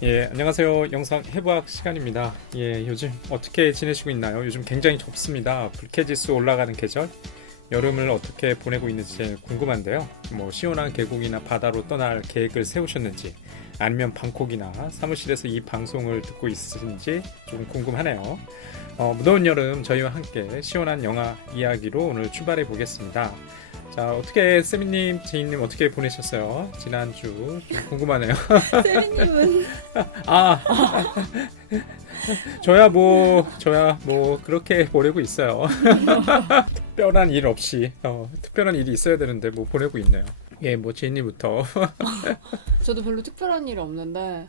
예, 안녕하세요. 영상 해부학 시간입니다. 예, 요즘 어떻게 지내시고 있나요? 요즘 굉장히 덥습니다. 불쾌지수 올라가는 계절. 여름을 어떻게 보내고 있는지 궁금한데요. 뭐 시원한 계곡이나 바다로 떠날 계획을 세우셨는지, 아니면 방콕이나 사무실에서 이 방송을 듣고 있으신지 좀 궁금하네요. 무더운 여름 저희와 함께 시원한 영화 이야기로 오늘 출발해 보겠습니다. 자, 어떻게 세미님, 제이님 어떻게 보내셨어요? 지난주 좀 궁금하네요. 세리님은 아, 저야 뭐 그렇게 보내고 있어요. 특별한 일 없이 특별한 일이 있어야 되는데 뭐 보내고 있네요. 예, 뭐 제이님부터. 저도 별로 특별한 일이 없는데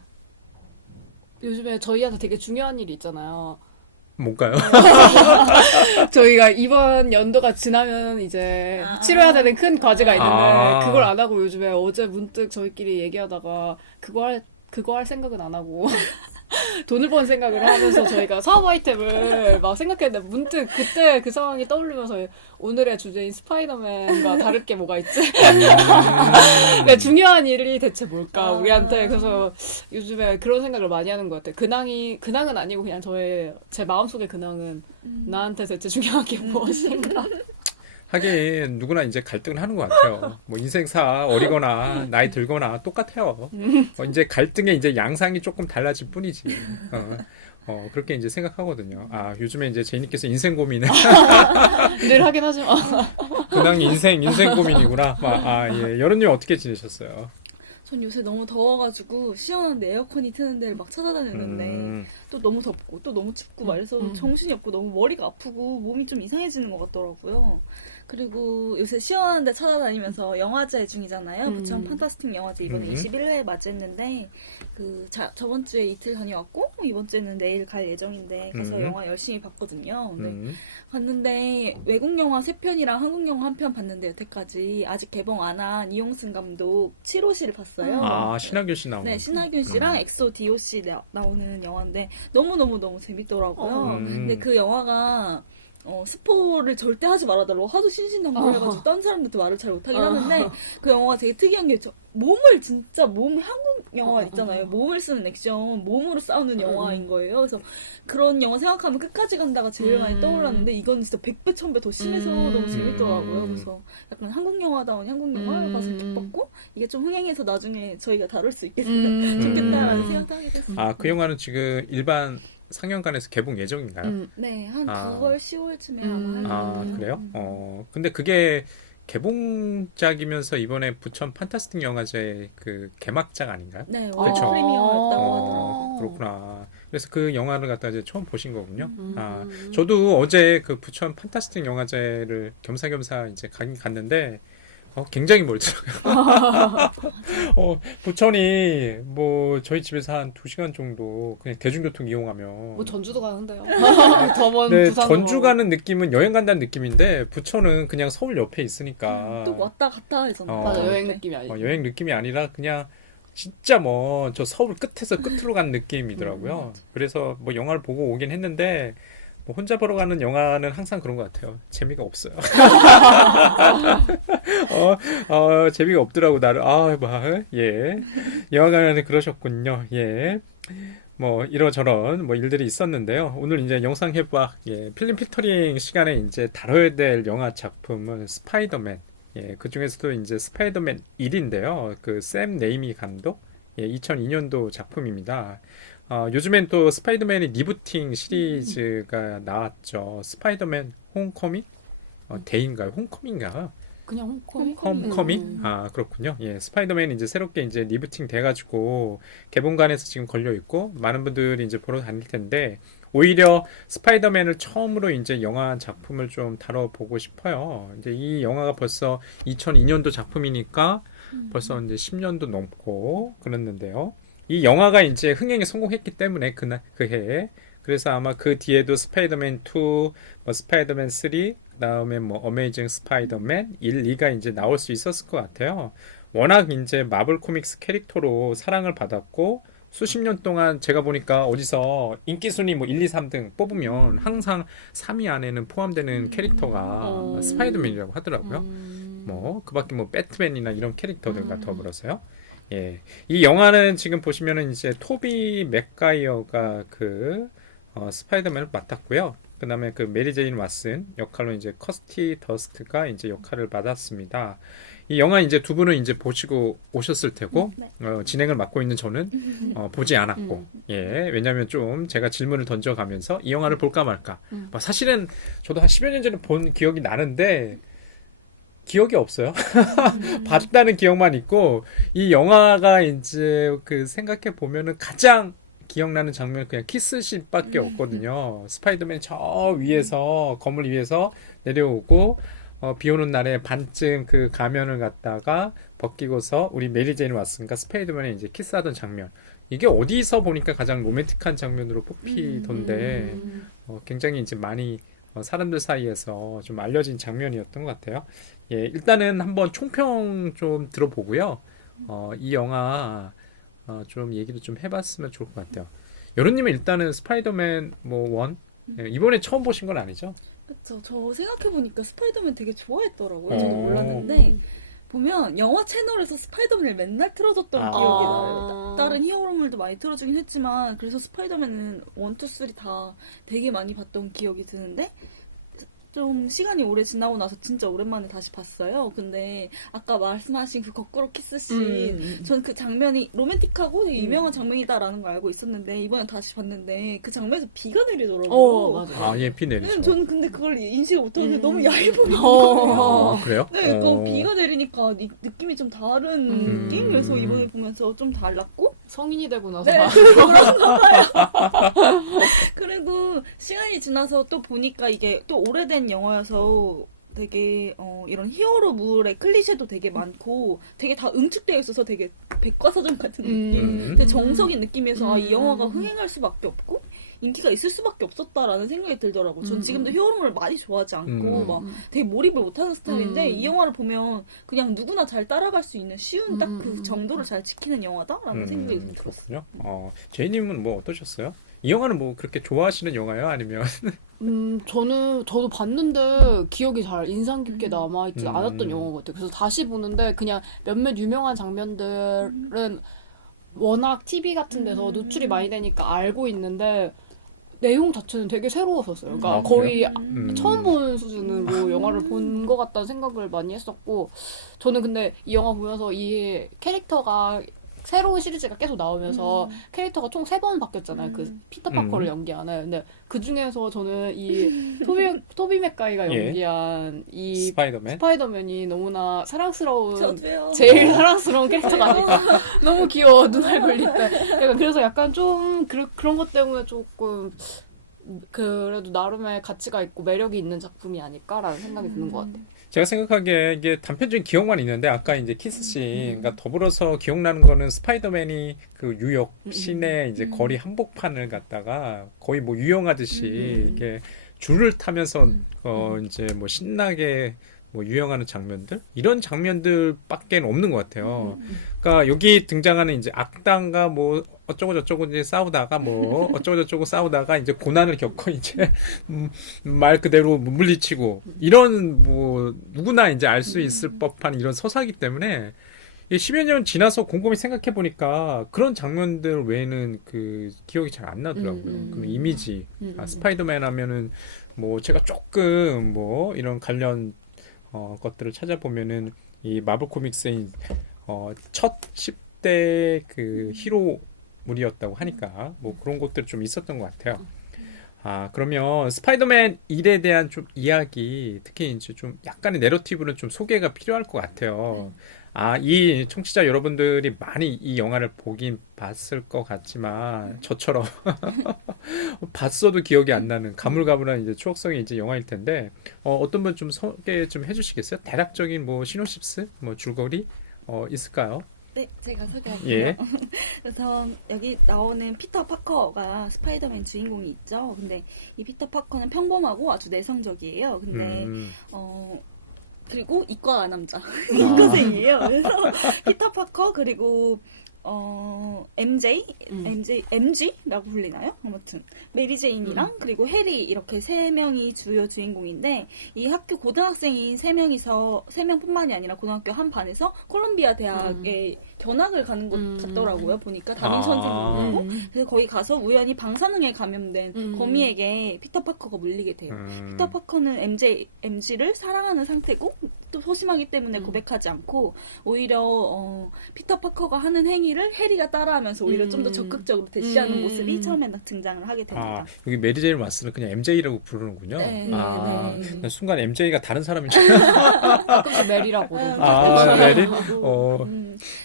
요즘에 저희한테 되게 중요한 일이 있잖아요. 뭔가요? 저희가 이번 연도가 지나면 이제 치러야 되는 큰 과제가 있는데 그걸 안 하고 요즘에 어제 문득 저희끼리 얘기하다가 그거 할 생각은 안 하고 돈을 번 생각을 하면서 저희가 사업 아이템을 막 생각했는데 문득 그때 그 상황이 떠오르면서 오늘의 주제인 스파이더맨과 다를 게 뭐가 있지? 네, 중요한 일이 대체 뭘까 우리한테. 그래서 요즘에 그런 생각을 많이 하는 것 같아요. 근황은 아니고 그냥 제 마음속의 근황은 나한테 대체 중요한 게 무엇인가. 하긴 누구나 이제 갈등을 하는 것 같아요. 뭐 인생사 어리거나 나이 들거나 똑같아요. 이제 갈등의 이제 양상이 조금 달라질 뿐이지. 그렇게 이제 생각하거든요. 아, 요즘에 이제 제이님께서 인생 고민을 늘 하긴 하지만 근황 인생 고민이구나. 예. 여름님 어떻게 지내셨어요? 전 요새 너무 더워가지고 시원한데 에어컨이 트는 데를 막 찾아다녔는데 또 너무 덥고 또 너무 춥고 말해서 정신이 없고 너무 머리가 아프고 몸이 좀 이상해지는 것 같더라고요. 그리고 요새 시원한데 찾아다니면서 영화제 중이잖아요. 부천 판타스틱 영화제 이번에 21회에 맞이했는데 저번 주에 이틀 다녀왔고 이번 주에는 내일 갈 예정인데 가서 영화 열심히 봤거든요. 근데 봤는데 외국 영화 3편이랑 한국 영화 1편 봤는데 여태까지 아직 개봉 안 한 이용승 감독 7호시를 봤어요. 아, 신하균 씨 나오는. 네, 신하균 씨랑 엑소 DOC 나오는 영화인데 너무 재밌더라고요. 근데 그 영화가 스포를 절대 하지 말아달라고 하도 신신당부해가지고 딴 사람들도 말을 잘 못하긴 하는데 그 영화가 되게 특이한 게 한국 영화 있잖아요. 몸을 쓰는 액션, 몸으로 싸우는 영화인 거예요. 그래서 그런 영화 생각하면 끝까지 간다가 제일 많이 떠올랐는데 이건 진짜 100배, 1000배 더 심해서 너무 재밌더라고요. 그래서 약간 한국 영화다운 한국 영화를 봐서 기뻤고 이게 좀 흥행해서 나중에 저희가 다룰 수 있게 되면 좋겠다라는 생각도 하게 됐어요. 아, 그 영화는 지금 일반 상영관에서 개봉 예정인가요? 네, 한 9월, 10월쯤에 아마 할 그래요? 근데 그게 개봉작이면서 이번에 부천 판타스틱 영화제 그 개막작 아닌가요? 네, 그렇죠. 월드 프리미어였다고 하더라고요. 그렇구나. 그래서 그 영화를 갖다 이제 처음 보신 거군요. 저도 어제 그 부천 판타스틱 영화제를 겸사겸사 이제 가긴 갔는데, 굉장히 멀더라고요. 부천이 뭐 저희 집에서 한 2시간 정도 그냥 대중교통 이용하면 뭐 전주도 가는데요. 저번 네, 부산으로. 전주 가는 느낌은 여행 간다는 느낌인데 부천은 그냥 서울 옆에 있으니까 또 왔다 갔다 해서 맞아, 여행 느낌이 아니죠. 여행 느낌이 아니라 그냥 진짜 뭐 저 서울 끝에서 끝으로 가는 느낌이더라고요. 그래서 뭐 영화를 보고 오긴 했는데 뭐 혼자 보러 가는 영화는 항상 그런 것 같아요. 재미가 없어요. 재미가 없더라고 나를. 예. 영화관에 그러셨군요. 예. 뭐 이러저런 뭐 일들이 있었는데요. 오늘 이제 영상 해부학 필름 필터링 시간에 이제 다뤄야 될 영화 작품은 스파이더맨. 예, 그 중에서도 이제 스파이더맨 1인데요. 그 샘 레이미 감독 2002년도 작품입니다. 요즘엔 또 스파이더맨의 리부팅 시리즈가 나왔죠. 스파이더맨 홈커밍? 데이인가요? 홈커밍인가요? 그냥 홈커밍? 홈커밍? 그렇군요. 예, 스파이더맨이 이제 새롭게 이제 리부팅 돼가지고 개봉관에서 지금 걸려 있고 많은 분들이 이제 보러 다닐 텐데 오히려 스파이더맨을 처음으로 이제 영화 작품을 좀 다뤄보고 싶어요. 이제 이 영화가 벌써 2002년도 작품이니까 벌써 이제 10년도 넘고 그랬는데요. 이 영화가 이제 흥행에 성공했기 때문에 그 해에 그래서 아마 그 뒤에도 스파이더맨 2, 뭐 스파이더맨 3, 그다음에 뭐 어메이징 스파이더맨 1, 2가 이제 나올 수 있었을 것 같아요. 워낙 이제 마블 코믹스 캐릭터로 사랑을 받았고 수십 년 동안 제가 보니까 어디서 인기 순위 뭐 1, 2, 3등 뽑으면 항상 3위 안에는 포함되는 캐릭터가 스파이더맨이라고 하더라고요. 뭐 그밖에 뭐 배트맨이나 이런 캐릭터들과 더불어서요. 예. 이 영화는 지금 보시면은 이제 토비 맥가이어가 스파이더맨을 맡았고요. 그 다음에 그 메리 제인 왓슨 역할로 이제 커스티 더스트가 이제 역할을 맡았습니다. 이 영화 이제 두 분은 이제 보시고 오셨을 테고, 네. 진행을 맡고 있는 저는, 보지 않았고, 예. 왜냐면 좀 제가 질문을 던져가면서 이 영화를 볼까 말까. 사실은 저도 한 10여 년 전에 본 기억이 나는데, 기억이 없어요. 봤다는 기억만 있고, 이 영화가 이제 생각해 보면은 가장 기억나는 장면은 그냥 키스씬밖에 없거든요. 스파이더맨 저 위에서, 건물 위에서 내려오고, 비 오는 날에 반쯤 그 가면을 갖다가 벗기고서 우리 메리 제인 왓슨과 스파이더맨이 이제 키스하던 장면. 이게 어디서 보니까 가장 로맨틱한 장면으로 뽑히던데, 굉장히 이제 많이 사람들 사이에서 좀 알려진 장면이었던 것 같아요. 예, 일단은 한번 총평 좀 들어보고요. 이 영화 좀 얘기를 좀 해봤으면 좋을 것 같아요. 여론님은 일단은 스파이더맨 원 이번에 처음 보신 건 아니죠? 그쵸. 저 생각해보니까 스파이더맨 되게 좋아했더라고요. 저도 어. 몰랐는데. 보면 영화 채널에서 스파이더맨을 맨날 틀어줬던 아. 기억이 나요. 다른 히어로물도 많이 틀어주긴 했지만 그래서 스파이더맨은 1, 2, 3 다 되게 많이 봤던 기억이 드는데 좀 시간이 오래 지나고 나서 진짜 오랜만에 다시 봤어요. 근데 아까 말씀하신 그 거꾸로 키스씬 전 그 장면이 로맨틱하고 되게 유명한 장면이다라는 걸 알고 있었는데 이번에 다시 봤는데 그 장면에서 비가 내리더라고요. 맞아. 예, 피 내리죠. 저는 근데 그걸 인식을 못하는데 너무 얇은 거예요. 그래요? 네, 그 비가 내리니까 느낌이 좀 다른 느낌? 그래서 이번에 보면서 좀 달랐고 성인이 되고 나서 네, 막 그런가 봐요. 그리고 시간이 지나서 또 보니까 이게 또 오래된 영화여서 되게 이런 히어로물의 클리셰도 되게 많고 되게 다 응축되어 있어서 되게 백과사전 같은 느낌? 되게 정석인 느낌에서 이 영화가 흥행할 수밖에 없고 인기가 있을 수밖에 없었다라는 생각이 들더라고요. 전 지금도 히어로물을 많이 좋아하지 않고 막 되게 몰입을 못하는 스타일인데 이 영화를 보면 그냥 누구나 잘 따라갈 수 있는 쉬운 딱 그 정도를 잘 지키는 영화다라는 생각이 들었어요. 그렇군요. 제이님은 뭐 어떠셨어요? 이 영화는 뭐 그렇게 좋아하시는 영화요? 아니면 저도 봤는데 기억이 잘 인상 깊게 남아있지 음. 않았던 영화 같아요. 그래서 다시 보는데 그냥 몇몇 유명한 장면들은 워낙 TV 같은 데서 노출이 많이 되니까 알고 있는데 내용 자체는 되게 새로웠었어요. 그러니까 아, 거의 그래요? 처음 보는 수준으로 영화를 본 것 같다는 생각을 많이 했었고 저는 근데 이 영화 보면서 이 캐릭터가 새로운 시리즈가 계속 나오면서 캐릭터가 총 3번 바뀌었잖아요. 그 피터 파커를 연기하는. 근데 그 중에서 저는 이 토비 맥가이가 예. 연기한 이 스파이더맨? 스파이더맨이 너무나 사랑스러운 저도요. 제일 사랑스러운 캐릭터가 아닐까. 너무 귀여워 눈알 굴릴 때. 그래서 약간 좀 그런 것 때문에 조금 그래도 나름의 가치가 있고 매력이 있는 작품이 아닐까라는 생각이 드는 것 같아요. 제가 생각하기에 이게 단편적인 기억만 있는데 아까 이제 키스씬 그러니까 더불어서 기억나는 거는 스파이더맨이 그 뉴욕 시내 이제 거리 한복판을 갖다가 거의 뭐 유영하듯이 이렇게 줄을 타면서 이제 뭐 신나게 뭐 유영하는 장면들 이런 장면들밖에 없는 것 같아요. 그러니까 여기 등장하는 이제 악당과 뭐 어쩌고 저쩌고 이제 싸우다가 뭐 어쩌고 저쩌고 싸우다가 이제 고난을 겪고 이제 말 그대로 물리치고 이런 뭐 누구나 이제 알 수 있을 법한 이런 서사이기 때문에 이 10여 년 지나서 곰곰이 생각해 보니까 그런 장면들 외에는 그 기억이 잘 안 나더라고요. 그 이미지 스파이더맨 하면은 뭐 제가 조금 뭐 이런 관련 것들을 찾아보면은 이 마블 코믹스의 첫 10대 그 히로물이었다고 하니까 뭐 그런 것들 좀 있었던 것 같아요. 그러면 스파이더맨 1에 대한 좀 이야기, 특히 이제 좀 약간의 내러티브는 좀 소개가 필요할 것 같아요. 이 청취자 여러분들이 많이 이 영화를 보긴 봤을 것 같지만 저처럼 봤어도 기억이 안 나는 가물가물한 이제 추억성의 이제 영화일 텐데 어떤 분 좀 소개 좀 해주시겠어요? 대략적인 뭐 시놉시스, 뭐 줄거리 있을까요? 네, 제가 소개할게요. 예. 그래서 여기 나오는 피터 파커가 스파이더맨 주인공이 있죠. 근데 이 피터 파커는 평범하고 아주 내성적이에요. 근데 그리고 이과 남자 이과생이에요. 그래서 피터 파커 그리고 MG라고 불리나요? 아무튼 메리 제인이랑 그리고 해리 이렇게 세 명이 주요 주인공인데 이 학교 고등학생인 세 명뿐만이 아니라 고등학교 한 반에서 콜롬비아 대학에 견학을 가는 곳 같더라고요. 보니까 담임 선생님이고 그래서 거기 가서 우연히 방사능에 감염된 거미에게 피터 파커가 물리게 돼요. 피터 파커는 MG를 사랑하는 상태고 또 소심하기 때문에 고백하지 않고 오히려 피터 파커가 하는 행위를 해리가 따라하면서 오히려 좀 더 적극적으로 대시하는 모습이 처음에 등장을 하게 됩니다. 여기 메리 제인 왓슨을 그냥 MJ라고 부르는군요. 네, 난 순간 MJ가 다른 사람인 줄 가끔씩 메리라고. 메리?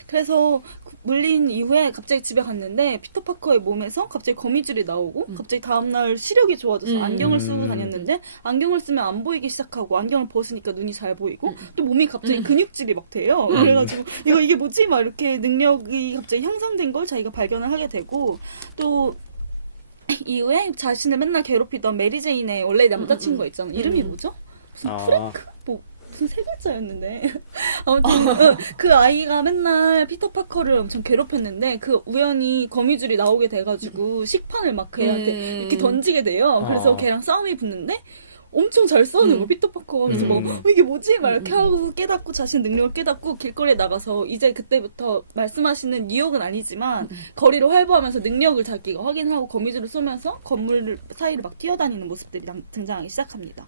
그래서 물린 이후에 갑자기 집에 갔는데 피터 파커의 몸에서 갑자기 거미줄이 나오고 갑자기 다음날 시력이 좋아져서 안경을 쓰고 다녔는데 안경을 쓰면 안 보이기 시작하고 안경을 벗으니까 눈이 잘 보이고 또 몸이 갑자기 근육질이 막 돼요. 그래가지고 이게 뭐지? 막 이렇게 능력이 갑자기 향상된 걸 자기가 발견을 하게 되고 또 이후에 자신을 맨날 괴롭히던 메리 제인의 원래 남자친구가 있잖아. 이름이 뭐죠? 무슨 프랭크? 무슨 세 글자였는데 아무튼 그 아이가 맨날 피터 파커를 엄청 괴롭혔는데 그 우연히 거미줄이 나오게 돼가지고 식판을 막 걔한테 이렇게 던지게 돼요. 그래서 걔랑 싸움이 붙는데 엄청 잘 싸우는 거 피터 파커가 그래서 이게 뭐지? 막 이렇게 하고 깨닫고 자신 능력을 깨닫고 길거리에 나가서 이제 그때부터 말씀하시는 뉴욕은 아니지만 거리를 활보하면서 능력을 자기가 확인하고 거미줄을 쏘면서 건물 사이를 막 뛰어다니는 모습들이 등장하기 시작합니다.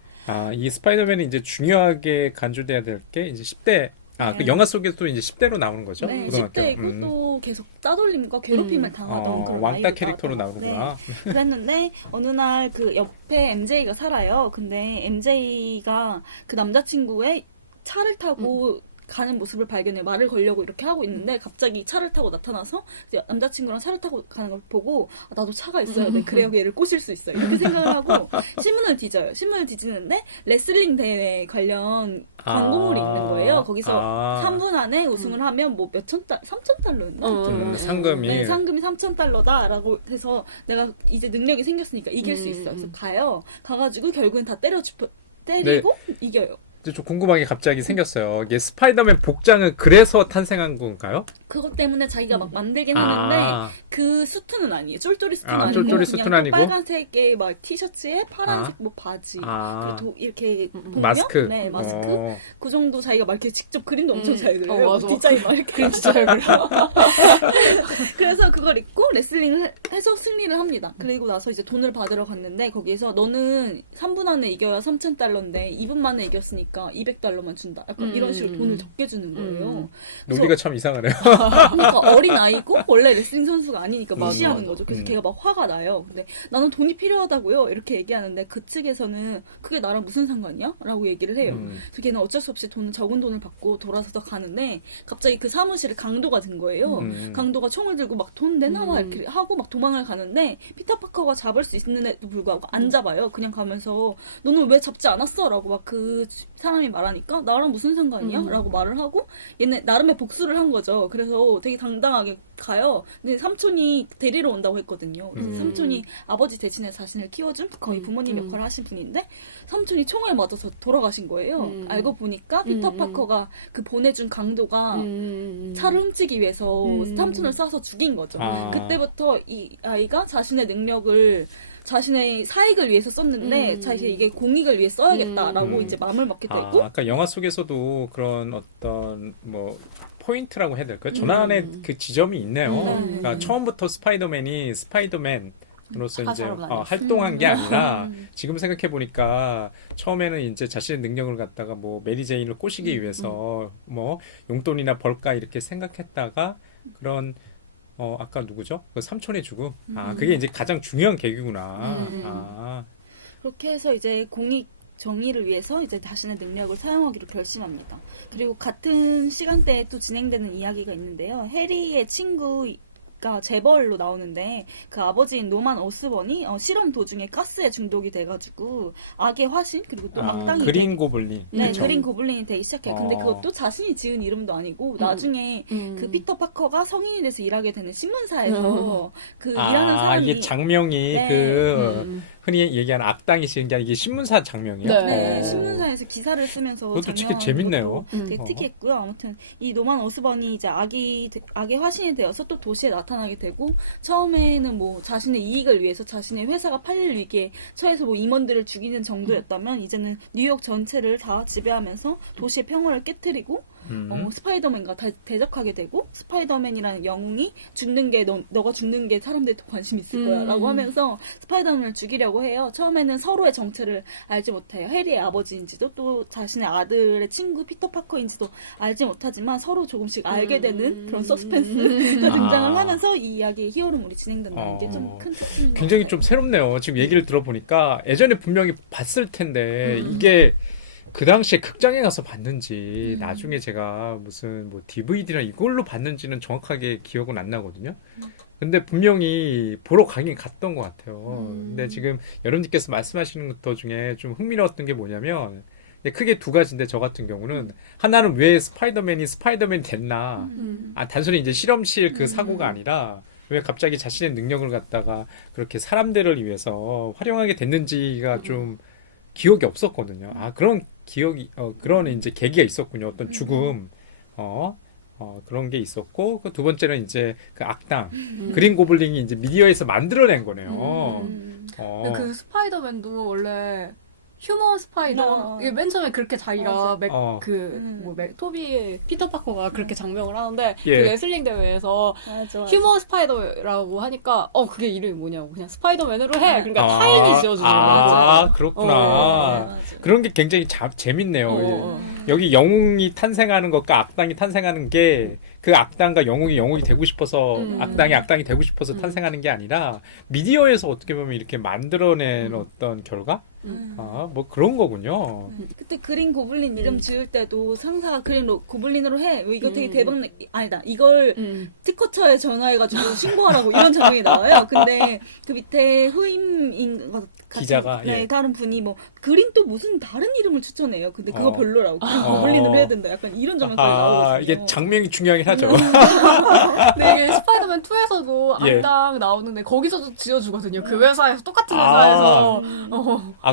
이 스파이더맨이 이제 중요하게 간주돼야 될 게 이제 10대 그 영화 속에서도 이제 10대로 나오는 거죠. 네, 고등학교. 10대이고 또 계속 따돌림과 괴롭힘을 당하던 그런 왕따 아이가 캐릭터로 나왔던 나오는구나. 네. 그랬는데 어느 날 그 옆에 MJ가 살아요. 근데 MJ가 그 남자친구의 차를 타고 가는 모습을 발견해 말을 걸려고 이렇게 하고 있는데 갑자기 차를 타고 나타나서 이제 남자친구랑 차를 타고 가는 걸 보고 나도 차가 있어야 돼. 그래야 얘를 꼬실 수 있어. 이렇게 생각을 하고 신문을 뒤져요. 신문을 뒤지는데 레슬링 대회 관련 광고물이 있는 거예요. 거기서 3분 안에 우승을 하면 뭐 몇천 달러, 3,000달러였나? 상금이. 네, 상금이 3,000달러다라고 해서 내가 이제 능력이 생겼으니까 이길 수 있어. 그래서 가요. 가가지고 결국엔 다 때리고 이겨요. 좀 궁금한 게 갑자기 생겼어요. 이게 스파이더맨 복장은 그래서 탄생한 건가요? 그것 때문에 자기가 막 만들긴 하는데 그 수트는 아니에요. 쫄쫄이 수트는 아니고 쫄쫄이 수트는 그냥 아니고? 빨간색의 막 티셔츠에 파란색 뭐 바지 그리고 이렇게 보면 마스크. 네 마스크 그 정도 자기가 막 이렇게 직접 그림도 엄청 잘 그려요. 맞아. 디자인 막 이렇게 그림 진짜 잘 그려. 그래서 그걸 입고 레슬링을 해서 승리를 합니다. 그리고 나서 이제 돈을 받으러 갔는데 거기에서 너는 3분 안에 이겨야 3,000달러인데 2분 만에 이겼으니까 200달러만 준다. 약간 이런 식으로 돈을 적게 주는 거예요. 논리가 참 이상하네요. 그러니까 어린 아이고 원래 레슬링 선수가 아니니까 무시하는 거죠. 그래서 걔가 막 화가 나요. 근데 나는 돈이 필요하다고요. 이렇게 얘기하는데 그 측에서는 그게 나랑 무슨 상관이야? 라고 얘기를 해요. 그래서 걔는 어쩔 수 없이 적은 돈을 받고 돌아서서 가는데 갑자기 그 사무실에 강도가 든 거예요. 강도가 총을 들고 막 돈 내놔와 이렇게 하고 막 도망을 가는데 피터 파커가 잡을 수 있는데도 불구하고 안 잡아요. 그냥 가면서 너는 왜 잡지 않았어? 라고 막 그 사람이 말하니까 나랑 무슨 상관이야? 라고 말을 하고 얘네 나름의 복수를 한 거죠. 그래서 되게 당당하게 가요. 근데 삼촌이 데리러 온다고 했거든요. 그래서 삼촌이 아버지 대신에 자신을 키워준 거의 부모님 역할을 하신 분인데 삼촌이 총을 맞아서 돌아가신 거예요. 알고 보니까 피터 파커가 그 보내준 강도가 차를 훔치기 위해서 삼촌을 쏴서 죽인 거죠. 그때부터 이 아이가 자신의 능력을 자신의 사익을 위해서 썼는데 자신이 이게 공익을 위해 써야겠다라고 이제 마음을 먹게 되고 아까 영화 속에서도 그런 어떤 뭐 포인트라고 해야 될까요? 전환의 그 지점이 있네요. 그러니까 처음부터 스파이더맨이 스파이더맨으로서 이제 활동한 게 아니라 지금 생각해 보니까 처음에는 이제 자신의 능력을 갖다가 뭐 메리 제인을 꼬시기 위해서 뭐 용돈이나 벌까 이렇게 생각했다가 그런 아까 누구죠? 그 삼촌의 죽음. 그게 이제 가장 중요한 계기구나. 그렇게 해서 이제 공익 정의를 위해서 이제 자신의 능력을 사용하기로 결심합니다. 그리고 같은 시간대에 또 진행되는 이야기가 있는데요. 해리의 친구가 재벌로 나오는데 그 아버지인 노만 오스번이 실험 도중에 가스에 중독이 돼가지고 악의 화신 그리고 또 막당이 그린 고블린. 네, 그쵸? 그린 고블린이 되기 시작해요. 근데 그것도 자신이 지은 이름도 아니고 나중에 그 피터 파커가 성인이 돼서 일하게 되는 신문사에서 그 일하는 사람이 이게 장명이 네. 흔히 얘기하는 악당이 지은 게 아니라 이게 신문사 장면이에요. 네. 네, 어. 신문사에서 기사를 쓰면서 그것도 되게 장면한 재밌네요. 것도 되게 어. 특이했고요. 아무튼 이 노만 오스번이 이제 악의 화신이 되어서 또 도시에 나타나게 되고 처음에는 뭐 자신의 이익을 위해서 자신의 회사가 팔릴 위기에 처해서 뭐 임원들을 죽이는 정도였다면 이제는 뉴욕 전체를 다 지배하면서 도시의 평화를 깨뜨리고 스파이더맨과 대적하게 되고 스파이더맨이라는 영웅이 죽는 게 너가 죽는 게 사람들이 더 관심 있을 거야 라고 하면서 스파이더맨을 죽이려고 해요. 처음에는 서로의 정체를 알지 못해요. 해리의 아버지인지도 또 자신의 아들의 친구 피터 파커인지도 알지 못하지만 서로 조금씩 알게 되는 그런 서스펜스가 등장을 하면서 이 이야기의 히어로물이 진행된다는 게 좀 큰 특징인 것 굉장히 같아요. 좀 새롭네요. 지금 얘기를 들어보니까 예전에 분명히 봤을 텐데 이게 그 당시에 극장에 가서 봤는지 나중에 제가 무슨 뭐 DVD나 이걸로 봤는지는 정확하게 기억은 안 나거든요. 근데 분명히 보러 가긴 갔던 것 같아요. 근데 지금 여러분들께서 말씀하시는 것 중에 좀 흥미로웠던 게 뭐냐면 크게 두 가지인데 저 같은 경우는 하나는 왜 스파이더맨이 됐나. 단순히 이제 실험실 그 사고가 아니라 왜 갑자기 자신의 능력을 갖다가 그렇게 사람들을 위해서 활용하게 됐는지가 좀 기억이 없었거든요. 그런 기억이, 그런 이제 계기가 있었군요. 어떤 죽음, 그런 게 있었고, 그 두 번째는 이제 그 악당, 그린 고블린이 이제 미디어에서 만들어낸 거네요. 근데 그 스파이더맨도 원래 휴머 스파이더 이게 맨 처음에 그렇게 자기가 토비 피터 파커가 그렇게 장명을 하는데 그 레슬링 대회에서 맞아. 휴머 스파이더라고 하니까 그게 이름이 뭐냐고 그냥 스파이더맨으로 해 그러니까 타인이 지어주는 거죠. 그렇구나. 그런 게 굉장히 재밌네요. 여기 영웅이 탄생하는 것과 악당이 탄생하는 게 그 악당과 영웅이 되고 싶어서 악당이 되고 싶어서 탄생하는 게 아니라 미디어에서 어떻게 보면 이렇게 만들어낸 어떤 결과? 뭐 그런 거군요. 그때 그린 고블린 이름 지을 때도 상사가 고블린으로 해. 이거 되게 아니다. 이걸 티커처에 전화해가지고 신고하라고 이런 장면이 나와요. 근데 그 밑에 후임인 것 같은 기자가 다른 분이 뭐 그린 또 무슨 다른 이름을 추천해요. 근데 그거 별로라고. 그린 고블린으로 해야 된다. 약간 이런 장면까지 나오거든요. 이게 장면이 중요하긴 하죠. 근데 이게 스파이더맨 2에서도 악당 나오는데 거기서도 지어주거든요. 그 회사에서 똑같은 회사에서.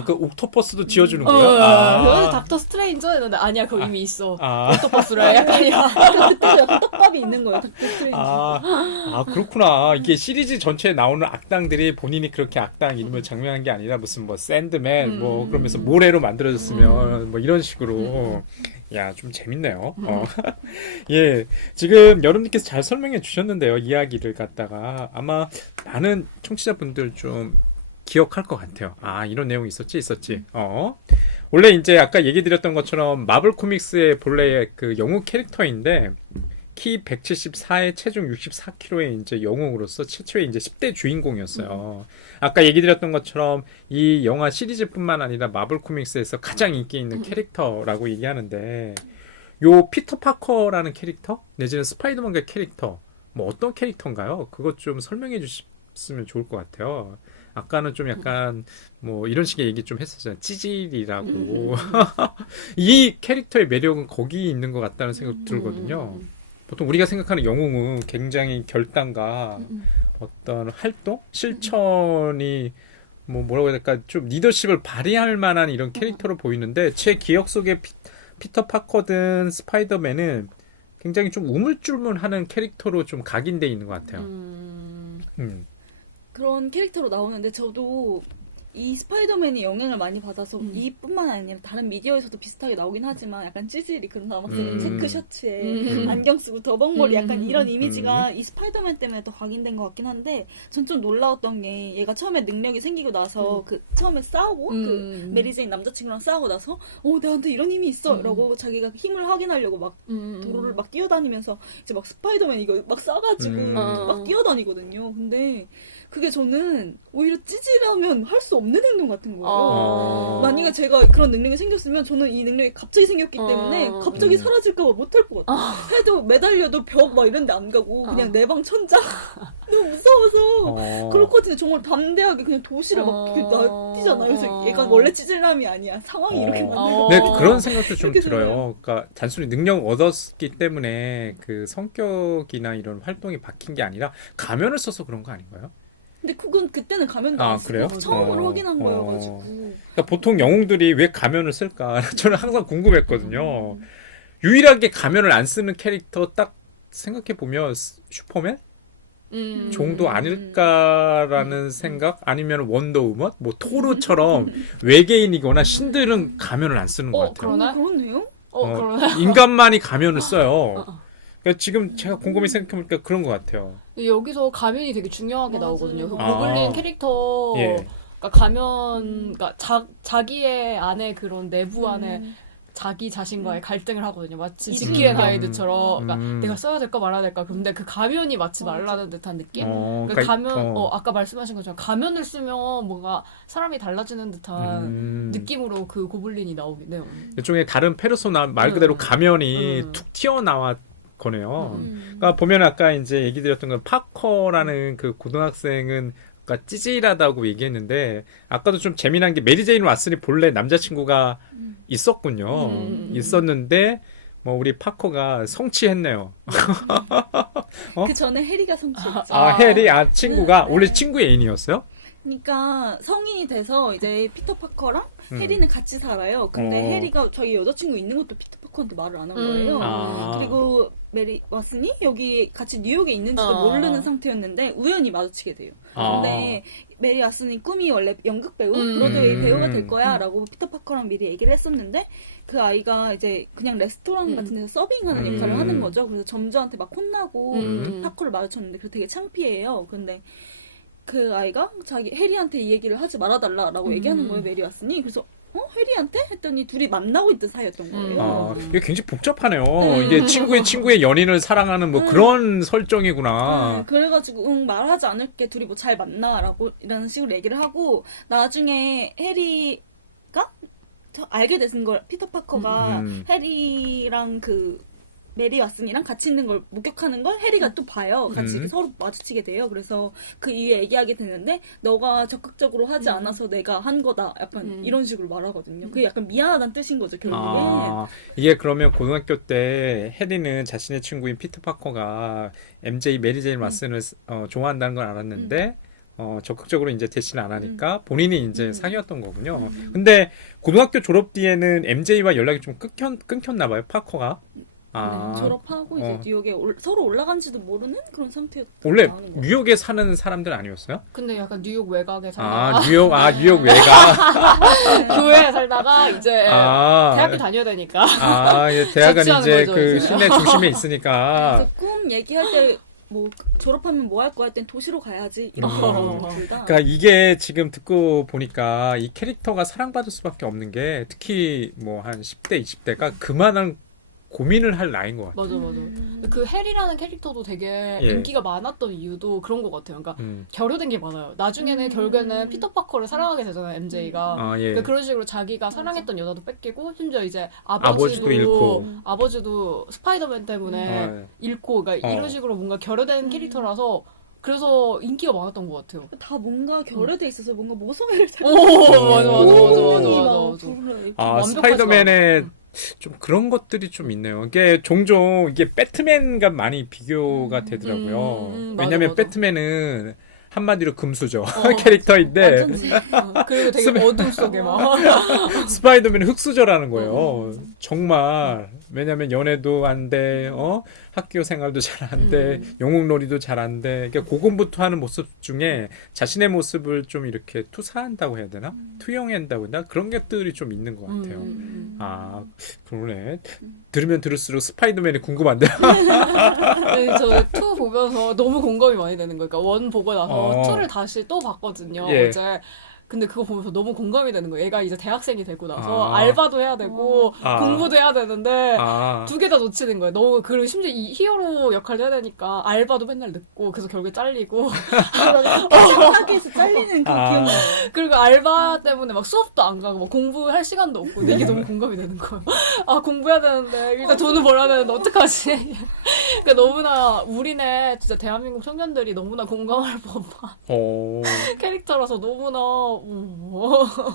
그 옥토퍼스도 지어주는 거예요? 그래서 닥터 스트레인저 했는데 아니야 그거 이미 있어. 옥토퍼스로 해. 약간이야. 그때도 약간 떡밥이 있는 거예요. 닥터 스트레인지. 그렇구나. 이게 시리즈 전체에 나오는 악당들이 본인이 그렇게 악당 이름을 장명한 게 아니라 무슨 뭐 샌드맨 뭐 그러면서 모래로 만들어졌으면 뭐 이런 식으로. 야, 좀 재밌네요. 예. 지금 여러분께서 잘 설명해 주셨는데요. 이야기를 갖다가 아마 많은 청취자분들 좀 기억할 것 같아요. 이런 내용이 있었지. 원래 이제 아까 얘기 드렸던 것처럼 마블 코믹스의 본래의 그 영웅 캐릭터인데 키 174에 체중 64kg의 이제 영웅으로서 최초의 이제 10대 주인공이었어요. 아까 얘기 드렸던 것처럼 이 영화 시리즈뿐만 아니라 마블 코믹스에서 가장 인기 있는 캐릭터라고 얘기하는데 요 피터 파커라는 캐릭터 내지는 스파이더맨의 캐릭터 뭐 어떤 캐릭터인가요? 그것 좀 설명해 주셨으면 좋을 것 같아요. 아까는 좀 약간 뭐 이런 식의 얘기 좀 했었잖아요. 찌질이라고. 이 캐릭터의 매력은 거기 있는 것 같다는 생각 들거든요. 보통 우리가 생각하는 영웅은 굉장히 결단과 어떤 활동, 실천이 뭐라고 해야 될까 좀 리더십을 발휘할 만한 이런 캐릭터로 보이는데 제 기억 속에 피터 파커든 스파이더맨은 굉장히 좀 우물쭈물하는 캐릭터로 좀 각인돼 있는 것 같아요. 그런 캐릭터로 나오는데 저도 이 스파이더맨이 영향을 많이 받아서 이뿐만 아니라 다른 미디어에서도 비슷하게 나오긴 하지만 약간 찌질이 그런 남학생이 체크 셔츠에 안경 쓰고 더벅머리 약간 이런 이미지가 이 스파이더맨 때문에 더 각인된 것 같긴 한데 전 좀 놀라웠던 게 얘가 처음에 능력이 생기고 나서 그 처음에 싸우고 그 메리제인 남자친구랑 싸우고 나서 내한테 이런 힘이 있어 라고 자기가 힘을 확인하려고 막 도로를 막 뛰어다니면서 이제 막 스파이더맨 이거 막 싸가지고 막 뛰어다니거든요. 근데 그게 저는 오히려 찌질하면 할 수 없는 행동 같은 거예요. 만약에 제가 그런 능력이 생겼으면 저는 이 능력이 갑자기 생겼기 때문에 갑자기 사라질까봐 못할 것 같아요. 해도 매달려도 벽 막 이런 데 안 가고 그냥 내 방 천장 너무 무서워서 그럴 것 같은데 정말 담대하게 그냥 도시를 막 뛰잖아요. 그래서 얘가 원래 찌질남이 아니야. 상황이 이렇게 만들어. 네, 그런 생각도 좀 들어요. 그러니까 단순히 능력 얻었기 때문에 그 성격이나 이런 활동이 바뀐 게 아니라 가면을 써서 그런 거 아닌가요? 근데 그건 그때는 가면도 아, 안 쓰고 그래요? 처음으로 어. 확인한 거여가지고. 그러니까 보통 영웅들이 왜 가면을 쓸까? 저는 항상 궁금했거든요. 유일하게 가면을 안 쓰는 캐릭터 딱 생각해 보면 슈퍼맨 정도 아닐까라는 생각? 아니면 원더우먼? 뭐 토르처럼 외계인이거나 신들은 가면을 안 쓰는 것 같아요. 그러나? 그렇네요. 그러나? 인간만이 가면을 써요. 그러니까 지금 제가 곰곰이 생각해보니까 그런 것 같아요. 여기서 가면이 되게 중요하게 맞아요. 나오거든요. 그 아. 고블린 캐릭터 예. 그러니까 가면 그러니까 자기의 안에 그런 내부 안에 자기 자신과의 갈등을 하거든요. 마치 지킬의 하이드처럼 그러니까 내가 써야 될까 말아야 될까. 근데 그 가면이 마치 말라는 듯한 느낌? 그러니까 가면 아까 말씀하신 것처럼 가면을 쓰면 뭔가 사람이 달라지는 듯한 느낌으로 그 고블린이 나오긴 해요. 일종의 다른 페르소나 말 그대로 가면이 툭 튀어나와 거네요. 그러니까 보면 아까 이제 얘기 드렸던 건 파커라는 그 고등학생은 그러니까 찌질하다고 얘기했는데 아까도 좀 재미난 게 메리 제인 왓슨이 본래 남자친구가 있었군요. 있었는데 뭐 우리 파커가 성취했네요. 그 전에 해리가 성취했죠. 해리 친구가 네. 원래 친구 애인이었어요? 그러니까 성인이 돼서 이제 피터 파커랑 해리는 같이 살아요. 근데 해리가 자기 여자친구 있는 것도 피터 파커한테 말을 안 한 거예요. 그리고 메리 왓슨이 여기 같이 뉴욕에 있는지도 모르는 상태였는데 우연히 마주치게 돼요. 근데 메리 왓슨이 꿈이 원래 연극 배우, 브로드웨이 배우가 될 거야 라고 피터 파커랑 미리 얘기를 했었는데 그 아이가 이제 그냥 레스토랑 같은 데서 서빙하는 역할을 하는 거죠. 그래서 점주한테 막 혼나고 파커를 마주쳤는데 그래서 되게 창피해요. 근데 그 아이가 자기 해리한테 이 얘기를 하지 말아달라라고 얘기하는 거예요. 메리 왓슨이. 그래서 해리한테? 했더니 둘이 만나고 있던 사이였던 거예요. 이게 굉장히 복잡하네요. 이게 친구의 연인을 사랑하는 뭐 그런 설정이구나. 그래가지고 말하지 않을게 둘이 뭐 잘 만나라고 이런 식으로 얘기를 하고 나중에 해리가 알게 되는 걸 피터 파커가 해리랑 그 메리 왓슨이랑 같이 있는 걸 목격하는 걸 해리가 또 봐요. 같이 서로 마주치게 돼요. 그래서 그 이후에 얘기하게 되는데 너가 적극적으로 하지 않아서 내가 한 거다. 약간 이런 식으로 말하거든요. 그게 약간 미안하다는 뜻인 거죠, 결국에. 이게 그러면 고등학교 때 해리는 자신의 친구인 피터 파커가 MJ 메리 제인 왓슨을 좋아한다는 걸 알았는데 적극적으로 이제 대시를 안 하니까 본인이 이제 사귀었던 거군요. 근데 고등학교 졸업 뒤에는 MJ와 연락이 좀 끊겼나 봐요, 파커가. 졸업하고 이제 뉴욕에 서로 올라간지도 모르는 그런 상태였던 원래 뉴욕에 사는 사람들 아니었어요? 근데 약간 뉴욕 외곽에 살다가 뉴욕 외곽. 교회에 살다가 이제 대학교 다녀야 되니까 대학은 자취하는 이제 거죠, 그 이제. 시내 중심에 있으니까. 그래서 꿈 얘기할 때 뭐 졸업하면 뭐 할 거야 할 땐 도시로 가야지 이렇게 둘 다. 그러니까 이게 지금 듣고 보니까 이 캐릭터가 사랑받을 수밖에 없는 게 특히 뭐 한 10대, 20대가 그만한 고민을 할 나이인 것 같아요. 맞아. 그 해리라는 캐릭터도 되게 인기가 많았던 이유도 그런 것 같아요. 그러니까 결여된 게 많아요. 나중에는 결국에는 피터 파커를 사랑하게 되잖아요, MJ가. 그러니까 그런 식으로 자기가 사랑했던 여자도 뺏기고 심지어 이제 아버지도 잃고. 아버지도 스파이더맨 때문에 잃고 그러니까 이런 식으로 뭔가 결여된 캐릭터라서 그래서 인기가 많았던 것 같아요. 다 뭔가 결여돼 있어서 뭔가 모성애를 맞아. 스파이더맨의 좀 그런 것들이 좀 있네요. 이게 종종 이게 배트맨과 많이 비교가 되더라고요. 왜냐면 맞아. 배트맨은 한마디로 금수저 캐릭터인데 그리고 되게 어둠 속에 막 스파이더맨은 흑수저라는 거예요. 정말 왜냐면 연애도 안 돼, 학교 생활도 잘 안 돼, 영웅놀이도 잘 안 돼. 그러니까 고군분투하는 모습 중에 자신의 모습을 좀 이렇게 투사한다고 해야 되나? 투영한다고 해야 되나? 그런 것들이 좀 있는 것 같아요. 그러네. 들으면 들을수록 스파이더맨이 궁금한데. 저2 보면서 너무 공감이 많이 되는 거예요. 그러니까 1 보고 나서 2를 다시 또 봤거든요. 어제. 근데 그거 보면서 너무 공감이 되는 거예요. 얘가 이제 대학생이 되고 나서 알바도 해야 되고 공부도 해야 되는데 두 개 다 놓치는 거예요. 너무 그리고 심지어 이 히어로 역할도 해야 되니까 알바도 맨날 늦고 그래서 결국에 잘리고 학교에서 잘리는 그 기억나요. 그리고 알바 때문에 막 수업도 안 가고 막 공부할 시간도 없고 근데 이게 너무 공감이 되는 거예요. 공부해야 되는데 일단 돈을 벌어야 되는데 어떡하지? 그러니까 너무나 우리네 진짜 대한민국 청년들이 너무나 공감할 법한 캐릭터라서 너무나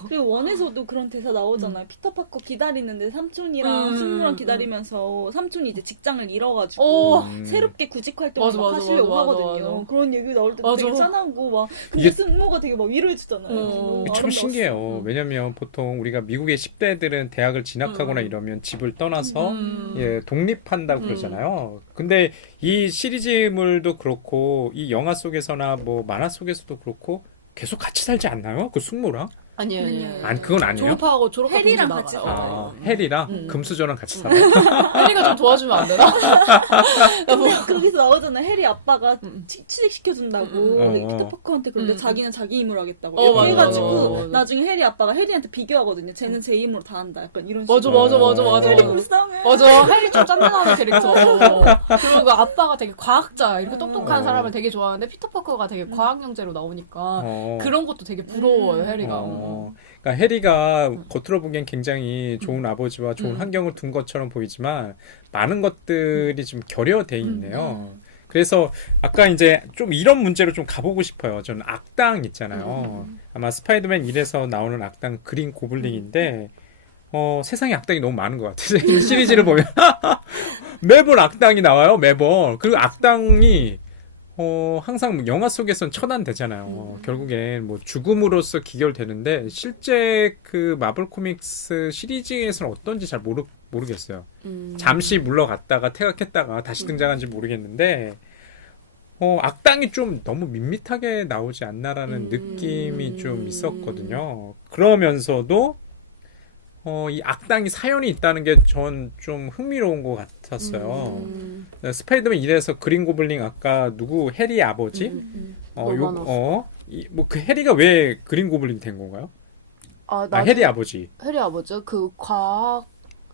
그리고 원에서도 그런 대사 나오잖아요. 피터 파커 기다리는데 삼촌이랑 숙모랑 기다리면서 삼촌이 이제 직장을 잃어가지고 새롭게 구직 활동을 막 하시려고 하거든요. 그런 얘기 나올 때 되게 짠하고 막 근데 숙모가 되게 막 위로해주잖아요. 참 신기해요. 왜냐면 보통 우리가 미국의 10대들은 대학을 진학하거나 이러면 집을 떠나서 예, 독립한다고 그러잖아요. 근데 이 시리즈물도 그렇고 이 영화 속에서나 뭐 만화 속에서도 그렇고 계속 같이 살지 않나요? 그 숙모랑? 아니에요. 아니 그건 아니에요. 졸업하고 해리랑 같이 나가요. 해리랑 금수저랑 같이 살아요. 해리가 좀 도와주면 안 되나? 근데 거기서 나오잖아. 해리 아빠가 취직시켜준다고 피터 파커한테 그런데 자기는 자기 힘으로 하겠다고 이렇게 해가지고 나중에 해리 아빠가 해리한테 비교하거든요. 쟤는 제 힘으로 다 한다. 약간 이런 식으로. 맞아. 해리 불쌍해. 맞아. 해리 좀 짠짠하는 캐릭터. 그리고 그 아빠가 되게 과학자, 이렇게 똑똑한 사람을 되게 좋아하는데 피터 파커가 되게 과학 영재로 나오니까 그런 것도 되게 부러워요, 해리가. 그러니까 해리가 겉으로 보기엔 굉장히 좋은 아버지와 좋은 환경을 둔 것처럼 보이지만 많은 것들이 좀 결여돼 있네요. 그래서 아까 이제 좀 이런 문제로 좀 가보고 싶어요. 저는 악당 있잖아요. 아마 스파이더맨 1에서 나오는 악당 그린 고블린인데 세상에 악당이 너무 많은 것 같아요. 이 시리즈를 보면 매번 악당이 나와요. 매번. 그리고 악당이 항상 영화 속에선 처단되잖아요. 결국엔 뭐 죽음으로써 기결되는데 실제 그 마블 코믹스 시리즈에서는 어떤지 잘 모르겠어요. 잠시 물러갔다가 퇴각했다가 다시 등장한지 모르겠는데 악당이 좀 너무 밋밋하게 나오지 않나라는 느낌이 좀 있었거든요. 그러면서도 이 악당이 사연이 있다는 게 전 좀 흥미로운 것 같았어요. 스파이더맨 1에서 그린 고블린 아까 누구 해리 아버지? 뭐 그 해리가 왜 그린 고블린 된 건가요? 해리 아버지. 해리 아버지 그 과학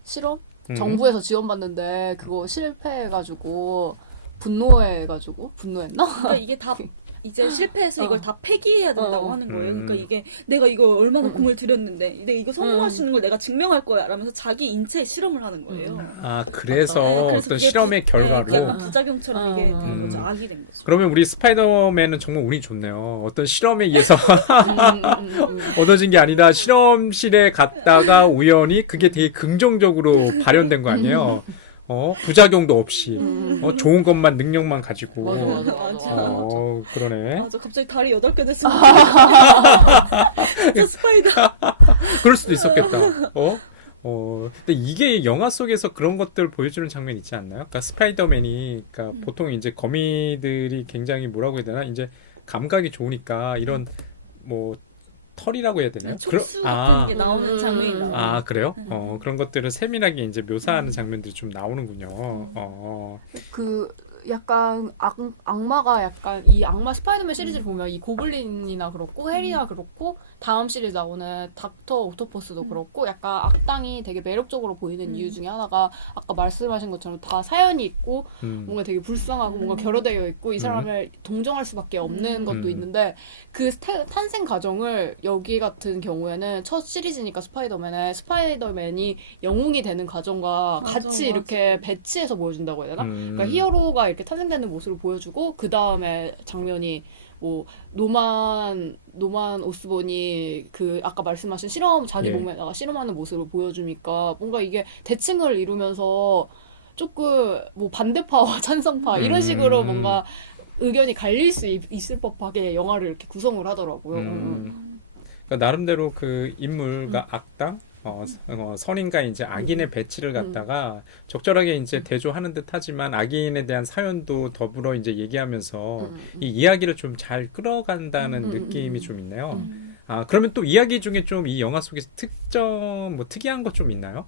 실험 정부에서 지원받는데 그거 실패해가지고 분노했나? 그러니까 이게 다 이제 실패해서 이걸 다 폐기해야 된다고 하는 거예요. 그러니까 이게 내가 이거 얼마나 공을 들였는데 내가 이거 성공할 수 있는 걸 내가 증명할 거야 라면서 자기 인체에 실험을 하는 거예요. 그래서 어떤 실험의 결과로 부작용처럼 이게 된 거죠. 악이 된 거죠. 그러면 우리 스파이더맨은 정말 운이 좋네요. 어떤 실험에 의해서 얻어진 게 아니라 실험실에 갔다가 우연히 그게 되게 긍정적으로 발현된 거 아니에요. 부작용도 없이 좋은 것만 능력만 가지고 맞아. 그러네. 맞아. 갑자기 다리 8개 됐어. 스파이더. 그럴 수도 있었겠다. 근데 이게 영화 속에서 그런 것들 보여주는 장면 있지 않나요? 그러니까 스파이더맨이 그러니까 보통 이제 거미들이 굉장히 뭐라고 해야 되나 이제 감각이 좋으니까 이런 뭐 털이라고 해야 되나요? 촉수 같은 게 나오는 장면이 나와요. 그래요? 그런 것들을 세밀하게 이제 묘사하는 장면들이 좀 나오는군요. 그 약간 악마가 약간 이 악마 스파이더맨 시리즈를 보면 이 고블린이나 그렇고 해리나 그렇고 다음 시리즈 나오는 닥터 오토퍼스도 그렇고 약간 악당이 되게 매력적으로 보이는 이유 중에 하나가 아까 말씀하신 것처럼 다 사연이 있고 뭔가 되게 불쌍하고 뭔가 결여되어 있고 이 사람을 동정할 수밖에 없는 것도 있는데 그 탄생 과정을 여기 같은 경우에는 첫 시리즈니까 스파이더맨이 영웅이 되는 과정과 같이 이렇게 배치해서 보여준다고 해야 되나? 그러니까 히어로가 이렇게 탄생되는 모습을 보여주고 그 다음에 장면이 뭐 노만 오스본이 그 아까 말씀하신 자기 몸에다가 실험하는 모습을 보여주니까 뭔가 이게 대칭을 이루면서 조금 뭐 반대파와 찬성파 이런 식으로 뭔가 의견이 갈릴 수 있을 법하게 영화를 이렇게 구성을 하더라고요. 그러니까 나름대로 그 인물과 악당 선인과 이제 악인의 배치를 갖다가 적절하게 이제 대조하는 듯 하지만 악인에 대한 사연도 더불어 이제 얘기하면서 이 이야기를 좀 잘 끌어간다는 느낌이 좀 있네요. 그러면 또 이야기 중에 좀 이 영화 속에서 특이한 것 좀 있나요?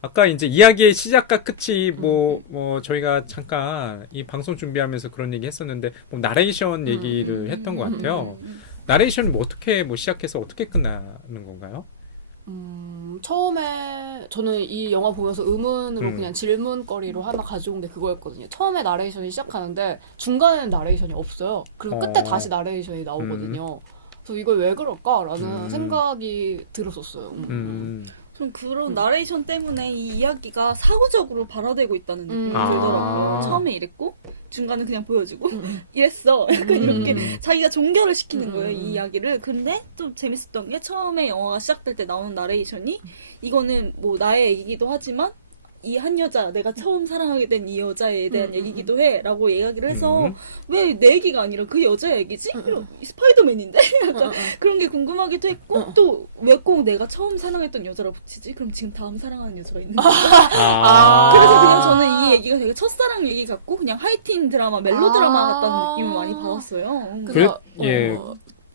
아까 이제 이야기의 시작과 끝이 뭐 저희가 잠깐 이 방송 준비하면서 그런 얘기 했었는데 뭐 나레이션 얘기를 했던 것 같아요. 나레이션은 뭐 어떻게 시작해서 어떻게 끝나는 건가요? 처음에 저는 이 영화 보면서 의문으로 그냥 질문거리로 하나 가져온 게 그거였거든요. 처음에 나레이션이 시작하는데 중간에는 나레이션이 없어요. 그리고 끝에 다시 나레이션이 나오거든요. 그래서 이걸 왜 그럴까라는 생각이 들었었어요. 좀 그런 나레이션 때문에 이 이야기가 사후적으로 발화되고 있다는 느낌이 들더라고요. 처음에 이랬고 중간에 그냥 보여주고 이랬어. 약간 이렇게 자기가 종결을 시키는 거예요, 이 이야기를. 근데 좀 재밌었던 게 처음에 영화가 시작될 때 나오는 나레이션이 이거는 뭐 나의 얘기기도 하지만 이 한 여자, 내가 처음 사랑하게 된 이 여자에 대한 얘기기도 해 라고 이야기를 해서 왜 내 얘기가 아니라 그 여자 얘기지? 스파이더맨인데? 약간 그런 게 궁금하기도 했고 또 왜 꼭 내가 처음 사랑했던 여자라 붙이지? 그럼 지금 다음 사랑하는 여자가 있는 거야. 그래서 그냥 저는 이 얘기가 되게 첫사랑 얘기 같고 그냥 하이틴 드라마, 멜로 드라마 같다는 느낌을 많이 받았어요. 그래? 예.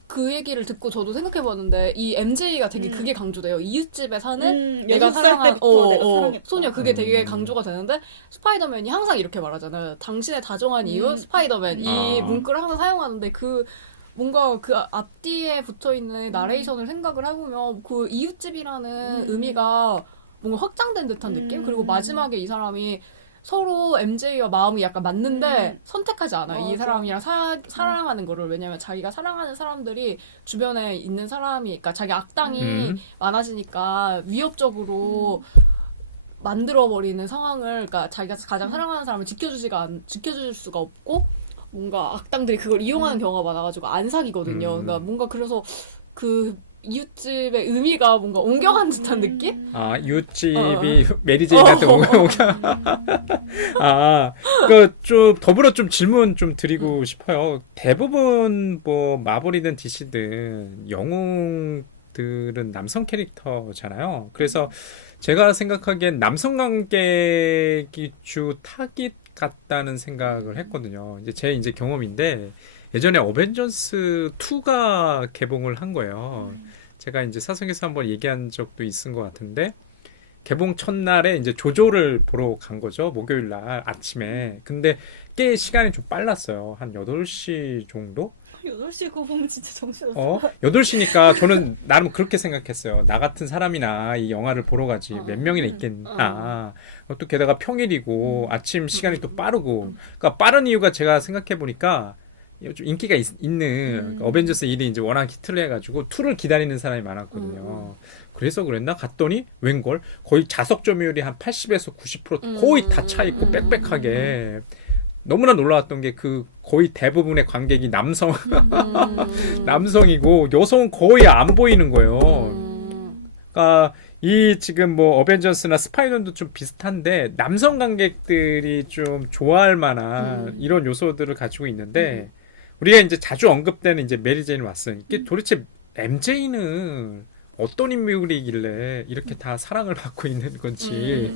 그 얘기를 듣고 저도 생각해봤는데 이 MJ가 되게 그게 강조돼요. 이웃집에 사는 내가 6살 사랑한 때부터 내가 사랑했다. 소녀 그게 되게 강조가 되는데 스파이더맨이 항상 이렇게 말하잖아요. 당신의 다정한 이웃 스파이더맨 이 문구를 항상 사용하는데 그 뭔가 그 앞뒤에 붙어있는 나레이션을 생각을 해보면 그 이웃집이라는 의미가 뭔가 확장된 듯한 느낌? 그리고 마지막에 이 사람이 서로 MJ와 마음이 약간 맞는데 선택하지 않아요. 이 맞아. 사람이랑 사랑하는 거를. 왜냐면 자기가 사랑하는 사람들이 주변에 있는 사람이, 그러니까 자기 악당이 많아지니까 위협적으로 만들어버리는 상황을, 그러니까 자기가 가장 사랑하는 사람을 지켜줄 수가 없고 뭔가 악당들이 그걸 이용하는 경우가 많아가지고 안 사귀거든요. 그러니까 뭔가 그래서 그 이웃집의 의미가 뭔가 옮겨간 듯한 느낌? 아, 이웃집이 메리 제인한테 옮겨. 아, 그 좀 더불어 좀 질문 좀 드리고 싶어요. 대부분 뭐 마블이든 DC든 영웅들은 남성 캐릭터잖아요. 그래서 제가 생각하기엔 남성 관객이 주 타깃 같다는 생각을 했거든요. 이제 경험인데 예전에 어벤져스 2가 개봉을 한 거예요. 제가 이제 사석에서 한번 얘기한 적도 있은 것 같은데 개봉 첫날에 이제 조조를 보러 간 거죠. 목요일 날 아침에. 근데 꽤 시간이 좀 빨랐어요. 한 8시 정도? 8시에 그거 보면 진짜 정신없어. 8시니까 저는 나름 그렇게 생각했어요. 나 같은 사람이나 이 영화를 보러 가지 몇 명이나 있겠나. 또 게다가 평일이고 아침 시간이 또 빠르고. 그러니까 빠른 이유가 제가 생각해 보니까 좀 인기가 있는 어벤져스 1이 이제 워낙 히트를 해가지고 2를 기다리는 사람이 많았거든요. 그래서 그랬나? 갔더니 웬걸 거의 좌석 점유율이 한 80에서 90% 거의 다 차 있고 빽빽하게 너무나 놀라웠던 게 그 거의 대부분의 관객이 남성이고 여성은 거의 안 보이는 거예요. 그러니까 이 지금 뭐 어벤져스나 스파이더맨도 좀 비슷한데 남성 관객들이 좀 좋아할 만한 이런 요소들을 가지고 있는데 우리가 이제 자주 언급되는 이제 메리 제인 왓슨. 이게 도대체 MJ는 어떤 인물이길래 이렇게 다 사랑을 받고 있는 건지.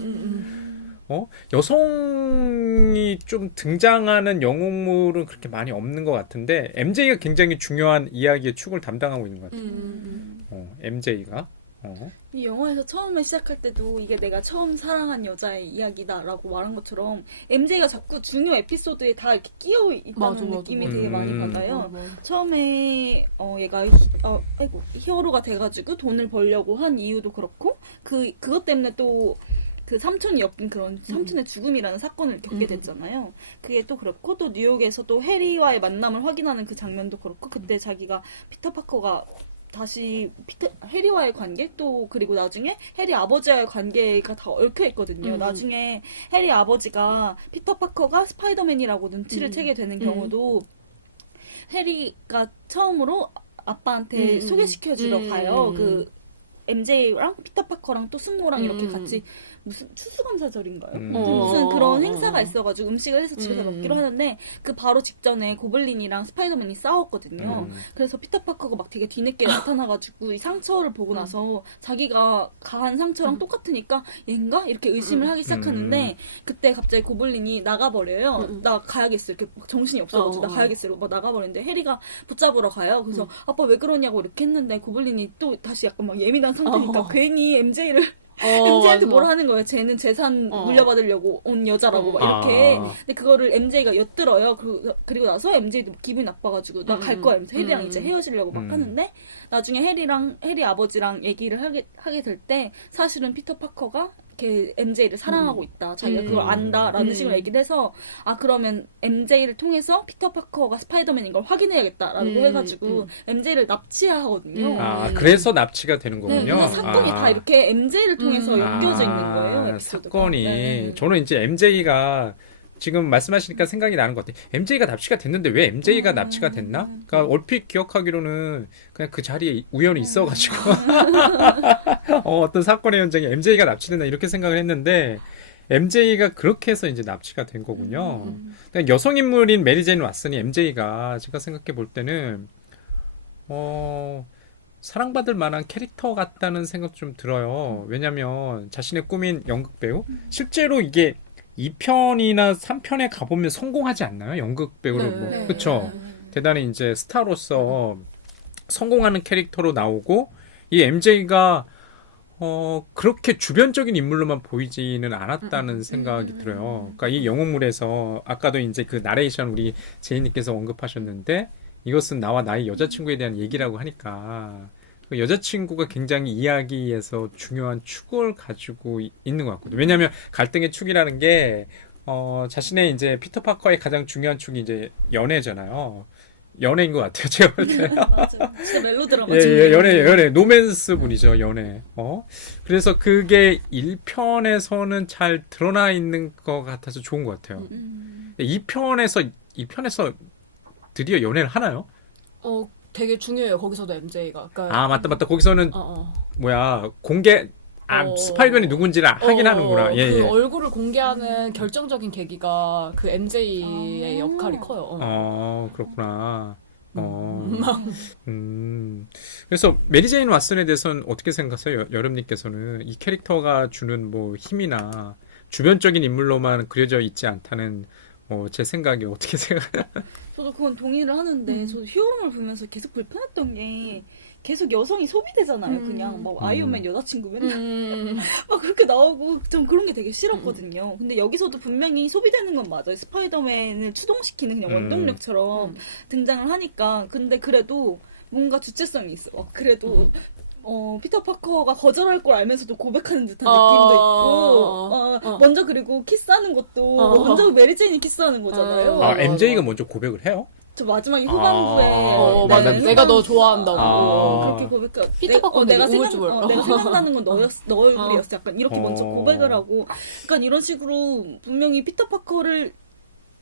여성이 좀 등장하는 영웅물은 그렇게 많이 없는 것 같은데 MJ가 굉장히 중요한 이야기의 축을 담당하고 있는 것 같아요. MJ가. 이 영화에서 처음에 시작할 때도 이게 내가 처음 사랑한 여자의 이야기다라고 말한 것처럼 MJ가 자꾸 중요 에피소드에 다 이렇게 끼어 있다는 느낌이 되게 많이 받아요. 처음에 얘가 히어로가 돼가지고 돈을 벌려고 한 이유도 그렇고 그것 때문에 또 그 삼촌이 엮인 그런 삼촌의 죽음이라는 사건을 겪게 됐잖아요. 그게 또 그렇고 또 뉴욕에서 또 해리와의 만남을 확인하는 그 장면도 그렇고 그때 자기가 피터 파커가 다시 해리와의 관계 또 그리고 나중에 해리 아버지와의 관계가 다 얽혀 있거든요. 나중에 해리 아버지가 피터 파커가 스파이더맨이라고 눈치를 채게 되는 경우도 해리가 처음으로 아빠한테 소개시켜주러 가요. 그 MJ랑 피터 파커랑 또 승모랑 이렇게 같이 무슨 추수감사절인가요? 무슨 그런 행사가 있어가지고 음식을 해서 집에서 먹기로 하는데 그 바로 직전에 고블린이랑 스파이더맨이 싸웠거든요. 그래서 피터 파커가 막 되게 뒤늦게 나타나가지고 이 상처를 보고 나서 자기가 가한 상처랑 똑같으니까 얘인가? 이렇게 의심을 하기 시작하는데 그때 갑자기 고블린이 나가버려요. 나 가야겠어. 이렇게 막 정신이 없어가지고 나 가야겠어. 이러고 막 나가버리는데 해리가 붙잡으러 가요. 그래서 아빠 왜 그러냐고 이렇게 했는데 고블린이 또 다시 약간 막 예민한 상태니까 괜히 MJ한테 뭐라 하는 거예요. 쟤는 재산 물려받으려고 온 여자라고 막 이렇게. 근데 그거를 MJ가 엿들어요. 그리고 나서 MJ도 기분이 나빠가지고 나 갈 거야. 하면서 해리랑 이제 헤어지려고 막 하는데 나중에 해리 아버지랑 얘기를 하게 될 때 사실은 피터 파커가 이렇게 MJ를 사랑하고 있다. 자기가 그걸 안다라는 식으로 얘기를 해서 그러면 MJ를 통해서 피터 파커가 스파이더맨인 걸 확인해야겠다라고 해가지고 MJ를 납치하거든요. 그래서 납치가 되는 거군요. 네, 그래서 사건이 다 이렇게 MJ를 통해서 엮여져 있는 거예요. 에피소드가. 사건이 네. 저는 이제 MJ가 지금 말씀하시니까 생각이 나는 것 같아요. MJ가 납치가 됐는데 왜 MJ가 납치가 됐나? 그러니까 얼핏 기억하기로는 그냥 그 자리에 우연히 있어가지고 어떤 사건의 현장에 MJ가 납치됐나 이렇게 생각을 했는데 MJ가 그렇게 해서 이제 납치가 된 거군요. 그러니까 여성 인물인 메리 제인 왓슨이 MJ가 제가 생각해 볼 때는 사랑받을 만한 캐릭터 같다는 생각 좀 들어요. 왜냐면 자신의 꿈인 연극 배우 실제로 이게 2편이나 3편에 가보면 성공하지 않나요? 연극 배우로 네. 뭐 네. 그쵸? 대단히 이제 스타로서 성공하는 캐릭터로 나오고 이 MJ가 그렇게 주변적인 인물로만 보이지는 않았다는 생각이 들어요. 그러니까 이 영웅물에서 아까도 이제 그 나레이션 우리 제이님께서 언급하셨는데 이것은 나와 나의 여자친구에 대한 얘기라고 하니까 그 여자친구가 굉장히 이야기에서 중요한 축을 가지고 있는 것 같거든요. 왜냐하면 갈등의 축이라는 게 자신의 이제 피터 파커의 가장 중요한 축이 이제 연애잖아요. 연애인 것 같아요. 제가 볼 때. 맞아. 진짜 멜로드라마. 예, 연애, 노맨스 분이죠, 연애. 그래서 그게 1편에서는 잘 드러나 있는 것 같아서 좋은 것 같아요. 2편에서 드디어 연애를 하나요? 되게 중요해요. 거기서도 MJ가. 그러니까, 아, 맞다. 거기서는, 공개, 스파이더맨이 누군지를 하긴 하는구나. 예, 그 예. 얼굴을 공개하는 결정적인 계기가 그 MJ의 역할이 커요. 그렇구나. 그래서 메리 제인 왓슨에 대해서는 어떻게 생각하세요? 여름님께서는 이 캐릭터가 주는 뭐 힘이나 주변적인 인물로만 그려져 있지 않다는 제 생각이 어떻게 생각해요? 저도 그건 동의를 하는데 저도 히어로물 보면서 계속 불편했던 게 계속 여성이 소비되잖아요. 그냥 막 아이언맨 여자친구 맨날 막 그렇게 나오고 좀 그런 게 되게 싫었거든요. 근데 여기서도 분명히 소비되는 건 맞아요. 스파이더맨을 추동시키는 그냥 원동력처럼 등장을 하니까. 근데 그래도 뭔가 주체성이 있어. 그래도 피터 파커가 거절할 걸 알면서도 고백하는 듯한 느낌도 있고, 먼저 그리고 키스하는 것도, 먼저 메리 제인이 키스하는 거잖아요. MJ가 먼저 고백을 해요? 저 마지막에 후반부에. 맞아. 네, 내가 너 좋아한다고. 그렇게 고백해. 피터 파커는 내가 우물쭈물. 내가 생각나는 건 너 얼굴이었어. 약간 이렇게 먼저 고백을 하고, 약간 이런 식으로 분명히 피터 파커를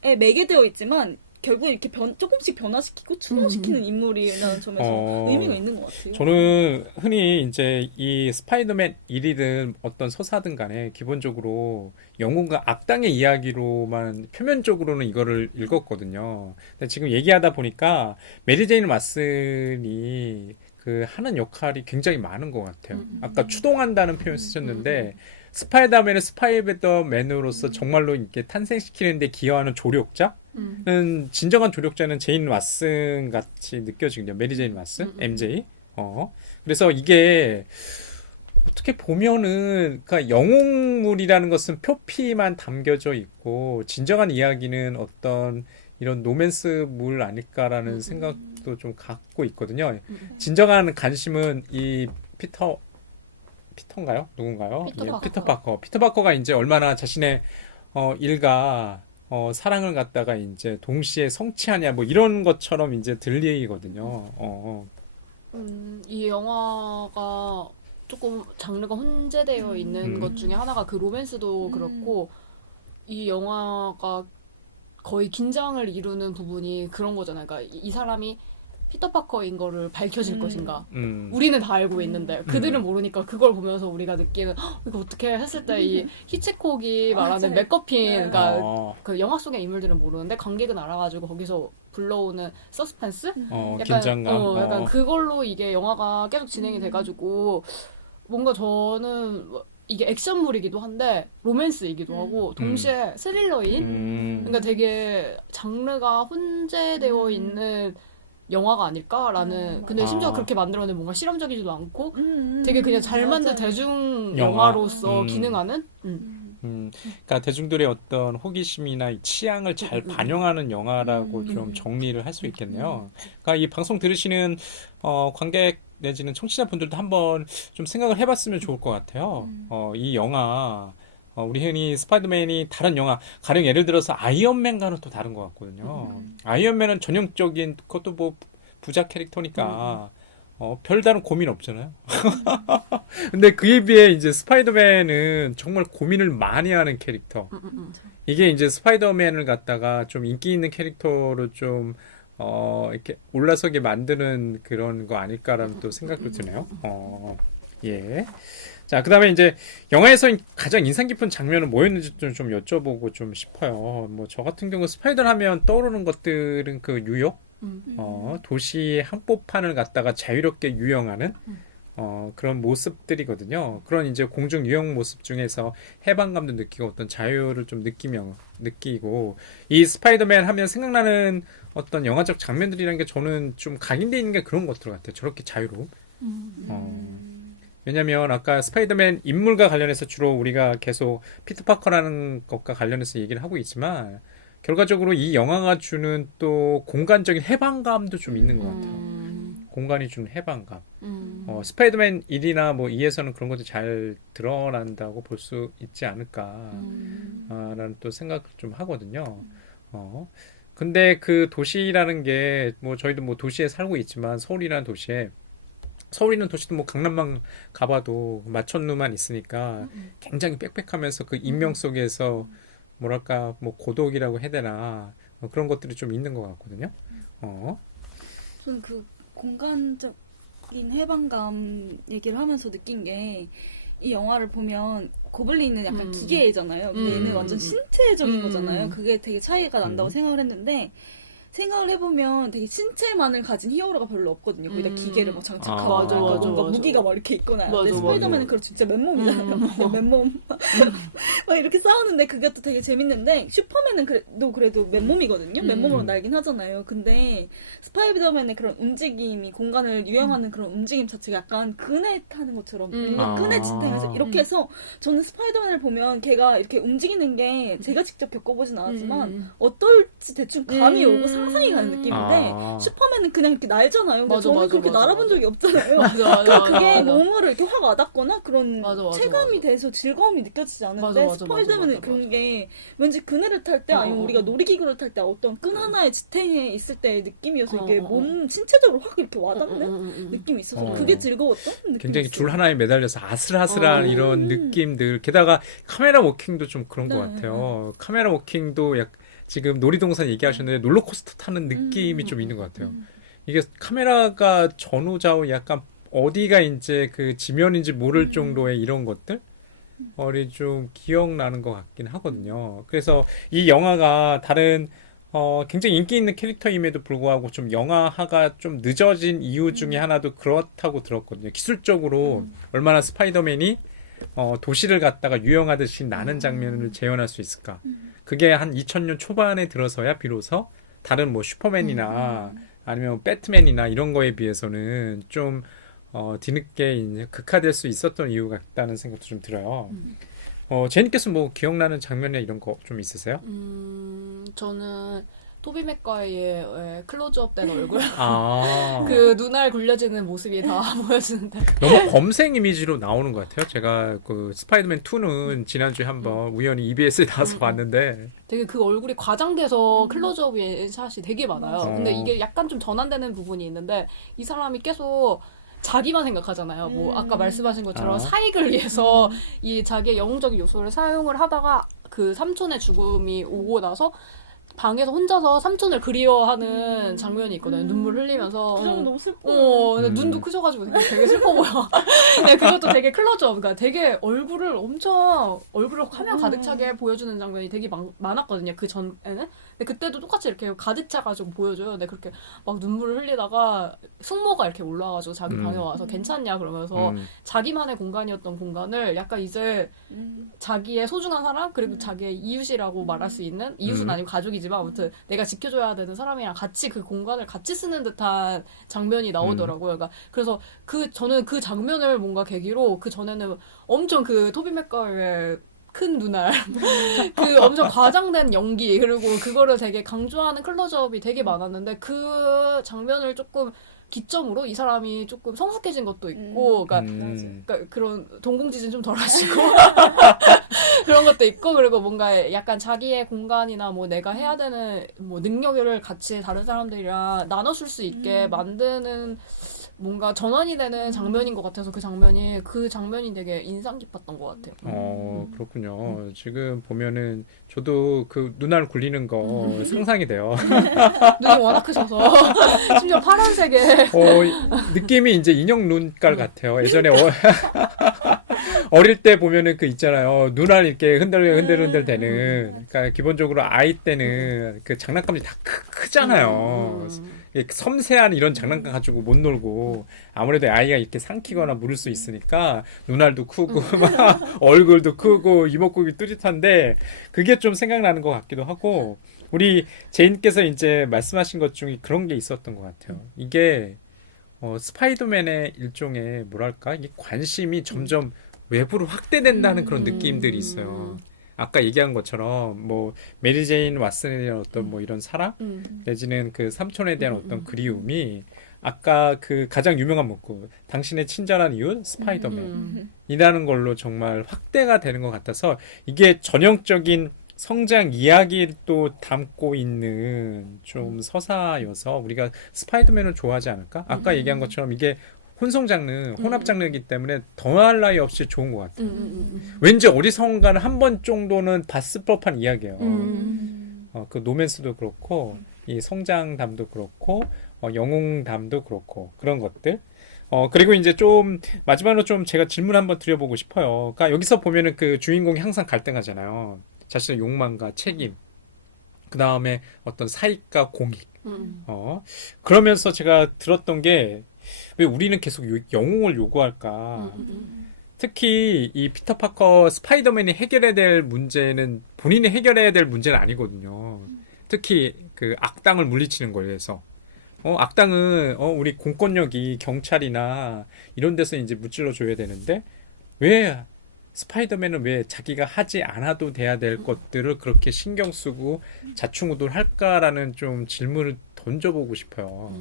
매게 되어 있지만, 결국에 이렇게 조금씩 변화시키고 추동시키는 인물이라는 점에서 의미가 있는 것 같아요. 저는 흔히 이제 이 스파이더맨 1이든 어떤 서사든 간에 기본적으로 영웅과 악당의 이야기로만 표면적으로는 이거를 읽었거든요. 근데 지금 얘기하다 보니까 메리 제인 왓슨이 그 하는 역할이 굉장히 많은 것 같아요. 아까 추동한다는 표현 쓰셨는데 스파이더맨의 스파이더맨으로서 정말로 이렇게 탄생시키는데 기여하는 조력자? 진정한 조력자는 제인 왓슨 같이 느껴지거든요. 메리 제인 왓슨, MJ. 그래서 이게 어떻게 보면은 그러니까 영웅물이라는 것은 표피만 담겨져 있고 진정한 이야기는 어떤 이런 노맨스물 아닐까라는 생각도 좀 갖고 있거든요. 진정한 관심은 이 피터인가요? 누군가요? 피터 파커. 피터 파커가 이제 얼마나 자신의 일과 사랑을 갖다가 이제 동시에 성취하냐 뭐 이런 것처럼 이제 들리거든요. 이 영화가 조금 장르가 혼재되어 있는 것 중에 하나가 그 로맨스도 그렇고 이 영화가 거의 긴장을 이루는 부분이 그런 거잖아요. 그러니까 이 사람이 피터 파커인 거를 밝혀질 것인가. 우리는 다 알고 있는데 그들은 모르니까 그걸 보면서 우리가 느끼는 이거 어떻게 했을 때 이 히치콕이 말하는 맥거핀 그러니까 그 영화 속의 인물들은 모르는데 관객은 알아가지고 거기서 불러오는 서스펜스? 약간, 긴장감. 약간 그걸로 이게 영화가 계속 진행이 돼가지고 뭔가 저는 이게 액션물이기도 한데 로맨스이기도 하고 동시에 스릴러인 그러니까 되게 장르가 혼재되어 있는 영화가 아닐까라는 근데 심지어 그렇게 만들었는데 뭔가 실험적이지도 않고 되게 그냥 잘 만든 대중 영화로서 기능하는 그러니까 대중들의 어떤 호기심이나 취향을 잘 반영하는 영화라고 좀 정리를 할 수 있겠네요. 그러니까 이 방송 들으시는 관객 내지는 청취자분들도 한번 좀 생각을 해봤으면 좋을 것 같아요. 이 영화 우리 흔히 스파이더맨이 다른 영화 가령 예를 들어서 아이언맨과는 또 다른 것 같거든요. 아이언맨은 전형적인 그것도 뭐 부자 캐릭터니까 별다른 고민 없잖아요. 근데 그에 비해 이제 스파이더맨은 정말 고민을 많이 하는 캐릭터. 이게 이제 스파이더맨을 갖다가 좀 인기 있는 캐릭터로 좀 이렇게 올라서게 만드는 그런 거 아닐까라는 또 생각도 드네요. 예. 자, 그 다음에 이제 영화에서 가장 인상 깊은 장면은 뭐였는지 좀 여쭤보고 좀 싶어요. 뭐 저 같은 경우 스파이더 하면 떠오르는 것들은 그 뉴욕, 도시의 한복판을 갖다가 자유롭게 유영하는 그런 모습들이거든요. 그런 이제 공중 유영 모습 중에서 해방감도 느끼고 어떤 자유를 좀 느끼고 이 스파이더맨 하면 생각나는 어떤 영화적 장면들이라는 게 저는 좀 각인되어 있는 게 그런 것들 같아요. 저렇게 자유로움. 왜냐면 아까 스파이더맨 인물과 관련해서 주로 우리가 계속 피터 파커라는 것과 관련해서 얘기를 하고 있지만 결과적으로 이 영화가 주는 또 공간적인 해방감도 좀 있는 것 같아요. 공간이 주는 해방감. 스파이더맨 1이나 뭐 2에서는 그런 것도 잘 드러난다고 볼 수 있지 않을까 라는 또 생각을 좀 하거든요. 근데 그 도시라는 게 뭐 저희도 뭐 도시에 살고 있지만 서울이라는 도시도 뭐 강남만 가봐도 마천루만 있으니까 굉장히 빽빽하면서 그 인명 속에서 뭐랄까 뭐 고독이라고 해야 되나 그런 것들이 좀 있는 것 같거든요. 저는 그 공간적인 해방감 얘기를 하면서 느낀 게 이 영화를 보면 고블린은 약간 기계잖아요. 근데 얘는 완전 신체적인 거잖아요. 그게 되게 차이가 난다고 생각을 했는데 생각을 해보면 되게 신체만을 가진 히어로가 별로 없거든요. 거기다 기계를 막 장착하고 맞아, 맞아, 뭔가 맞아. 무기가 막 이렇게 있거나. 맞아, 근데 스파이더맨은 맞아. 그런 진짜 맨몸이잖아요. 맨몸. 막 이렇게 싸우는데 그게 또 되게 재밌는데 슈퍼맨은 그래도 맨몸이거든요. 맨몸으로 날긴 하잖아요. 근데 스파이더맨의 그런 움직임이 공간을 유영하는 그런 움직임 자체가 약간 그네 타는 것처럼 뭔가 그네 지탱해서 이렇게 해서 저는 스파이더맨을 보면 걔가 이렇게 움직이는 게 제가 직접 겪어보진 않았지만 어떨지 대충 감이 오고 상상이 가는 느낌인데 슈퍼맨은 그냥 이렇게 날잖아요. 근데 맞아, 저는 맞아, 그렇게 맞아, 날아본 맞아. 적이 없잖아요. 맞아, 그게 맞아. 몸으로 이렇게 확 와닿거나 그런 맞아, 맞아, 체감이 맞아. 돼서 즐거움이 느껴지지 않는데 맞아, 맞아, 스파이더맨은 맞아, 그런 맞아. 게 왠지 그네를 탈 때 아니면 어, 우리가 어. 놀이기구를 탈 때 어떤 끈 하나의 지탱에 있을 때의 느낌이어서 이게 어, 어, 몸 신체적으로 확 이렇게 와닿는 느낌이 있어서 어. 그게 즐거웠던 느낌이 굉장히 있어요. 줄 하나에 매달려서 아슬아슬한 이런 느낌들. 게다가 카메라 워킹도 좀 그런 것 같아요. 카메라 워킹도 지금 놀이동산 얘기하셨는데 롤러코스터 타는 느낌이 좀 있는 것 같아요. 이게 카메라가 전후좌우 약간 어디가 이제 그 지면인지 모를 정도의 이런 것들? 이 좀 기억나는 것 같긴 하거든요. 그래서 이 영화가 다른 굉장히 인기 있는 캐릭터임에도 불구하고 좀 영화화가 좀 늦어진 이유 중에 하나도 그렇다고 들었거든요. 기술적으로 얼마나 스파이더맨이 도시를 갖다가 유영하듯이 나는 장면을 재현할 수 있을까. 그게 한 2000년 초반에 들어서야 비로소 다른 뭐 슈퍼맨이나 아니면 배트맨이나 이런 거에 비해서는 좀 뒤늦게 이제 극화될 수 있었던 이유가 있다는 생각도 좀 들어요. 제니께서 뭐 기억나는 장면이나 이런 거 좀 있으세요? 저는 토비 맥과이의 클로즈업 된 얼굴. 아, 그 눈알 굴려지는 모습이 다 보여지는데. 너무 검색 이미지로 나오는 것 같아요. 제가 그 스파이더맨 2는 지난주에 한번 우연히 EBS에 나와서 봤는데 되게 그 얼굴이 과장돼서 클로즈업의 샷이 되게 많아요. 맞아. 근데 이게 약간 좀 전환되는 부분이 있는데 이 사람이 계속 자기만 생각하잖아요. 뭐 아까 말씀하신 것처럼 사익을 위해서 이 자기의 영웅적인 요소를 사용을 하다가 그 삼촌의 죽음이 오고 나서 방에서 혼자서 삼촌을 그리워하는 장면이 있거든요. 눈물 흘리면서. 그 장면 너무 슬퍼. 근데 눈도 크셔가지고 되게 슬퍼 보여. 근데 그것도 되게 클로즈업. 그러니까 되게 얼굴을 화면 가득 차게 보여주는 장면이 되게 많았거든요. 그 전에는. 근데 그때도 똑같이 이렇게 가득 차가지고 보여줘요. 근데 그렇게 막 눈물을 흘리다가 숙모가 이렇게 올라와가지고 자기 방에 와서 괜찮냐 그러면서 자기만의 공간이었던 공간을 약간 이제 자기의 소중한 사람 그리고 자기의 이웃이라고 말할 수 있는 이웃은 아니고 가족이지만 아무튼 내가 지켜줘야 되는 사람이랑 같이 그 공간을 같이 쓰는 듯한 장면이 나오더라고요. 그러니까 그래서 저는 그 장면을 뭔가 계기로 그 전에는 엄청 그 토비 맥과의 큰 눈알 그 엄청 과장된 연기 그리고 그거를 되게 강조하는 클로즈업이 되게 많았는데 그 장면을 조금 기점으로 이 사람이 조금 성숙해진 것도 있고, 그러니까 그런 동공지진 좀 덜하시고 그런 것도 있고, 그리고 뭔가 약간 자기의 공간이나 뭐 내가 해야 되는 뭐 능력을 같이 다른 사람들이랑 나눠줄 수 있게 만드는 뭔가 전환이 되는 장면인 것 같아서 그 장면이 되게 인상 깊었던 것 같아요. 그렇군요. 지금 보면은 저도 그 눈알 굴리는 거 상상이 돼요. 눈이 워낙 크셔서 심지어 파란색에 느낌이 이제 인형 눈깔 같아요. 예전에 어릴 때 보면은 그 있잖아요. 눈알 이렇게 흔들흔들 되는. 그러니까 기본적으로 아이 때는 그 장난감이 다 크잖아요. 섬세한 이런 장난감 가지고 못 놀고 아무래도 아이가 이렇게 삼키거나 물을 수 있으니까 눈알도 크고 막 얼굴도 크고 이목구비 뚜렷한데 그게 좀 생각나는 것 같기도 하고 우리 제인께서 이제 말씀하신 것 중에 그런 게 있었던 것 같아요. 이게 스파이더맨의 일종의 뭐랄까 이게 관심이 점점 외부로 확대된다는 그런 느낌들이 있어요. 아까 얘기한 것처럼 뭐 메리 제인 왓슨에 대한 어떤 뭐 이런 사랑 내지는 그 삼촌에 대한 어떤 그리움이 아까 그 가장 유명한 문구 당신의 친절한 이웃 스파이더맨이라는 걸로 정말 확대가 되는 것 같아서 이게 전형적인 성장 이야기를 또 담고 있는 좀 서사여서 우리가 스파이더맨을 좋아하지 않을까? 아까 얘기한 것처럼 이게 혼성 장르, 혼합 장르이기 때문에 더할 나위 없이 좋은 것 같아요. 왠지 어디선가는 한 번 정도는 봤을 법한 이야기예요. 그 노맨스도 그렇고 이 성장담도 그렇고 영웅담도 그렇고 그런 것들. 그리고 이제 좀 마지막으로 좀 제가 질문 한번 드려보고 싶어요. 그러니까 여기서 보면은 그 주인공이 항상 갈등하잖아요. 자신의 욕망과 책임, 그 다음에 어떤 사익과 공익. 그러면서 제가 들었던 게 왜 우리는 계속 영웅을 요구할까? 특히 이 피터 파커 스파이더맨이 해결해야 될 문제는 본인이 해결해야 될 문제는 아니거든요. 특히 그 악당을 물리치는 거에 대해서. 악당은 우리 공권력이 경찰이나 이런 데서 이제 무찔러 줘야 되는데 왜 스파이더맨은 왜 자기가 하지 않아도 돼야 될 것들을 그렇게 신경 쓰고 자충우돌할까라는 좀 질문을 던져보고 싶어요.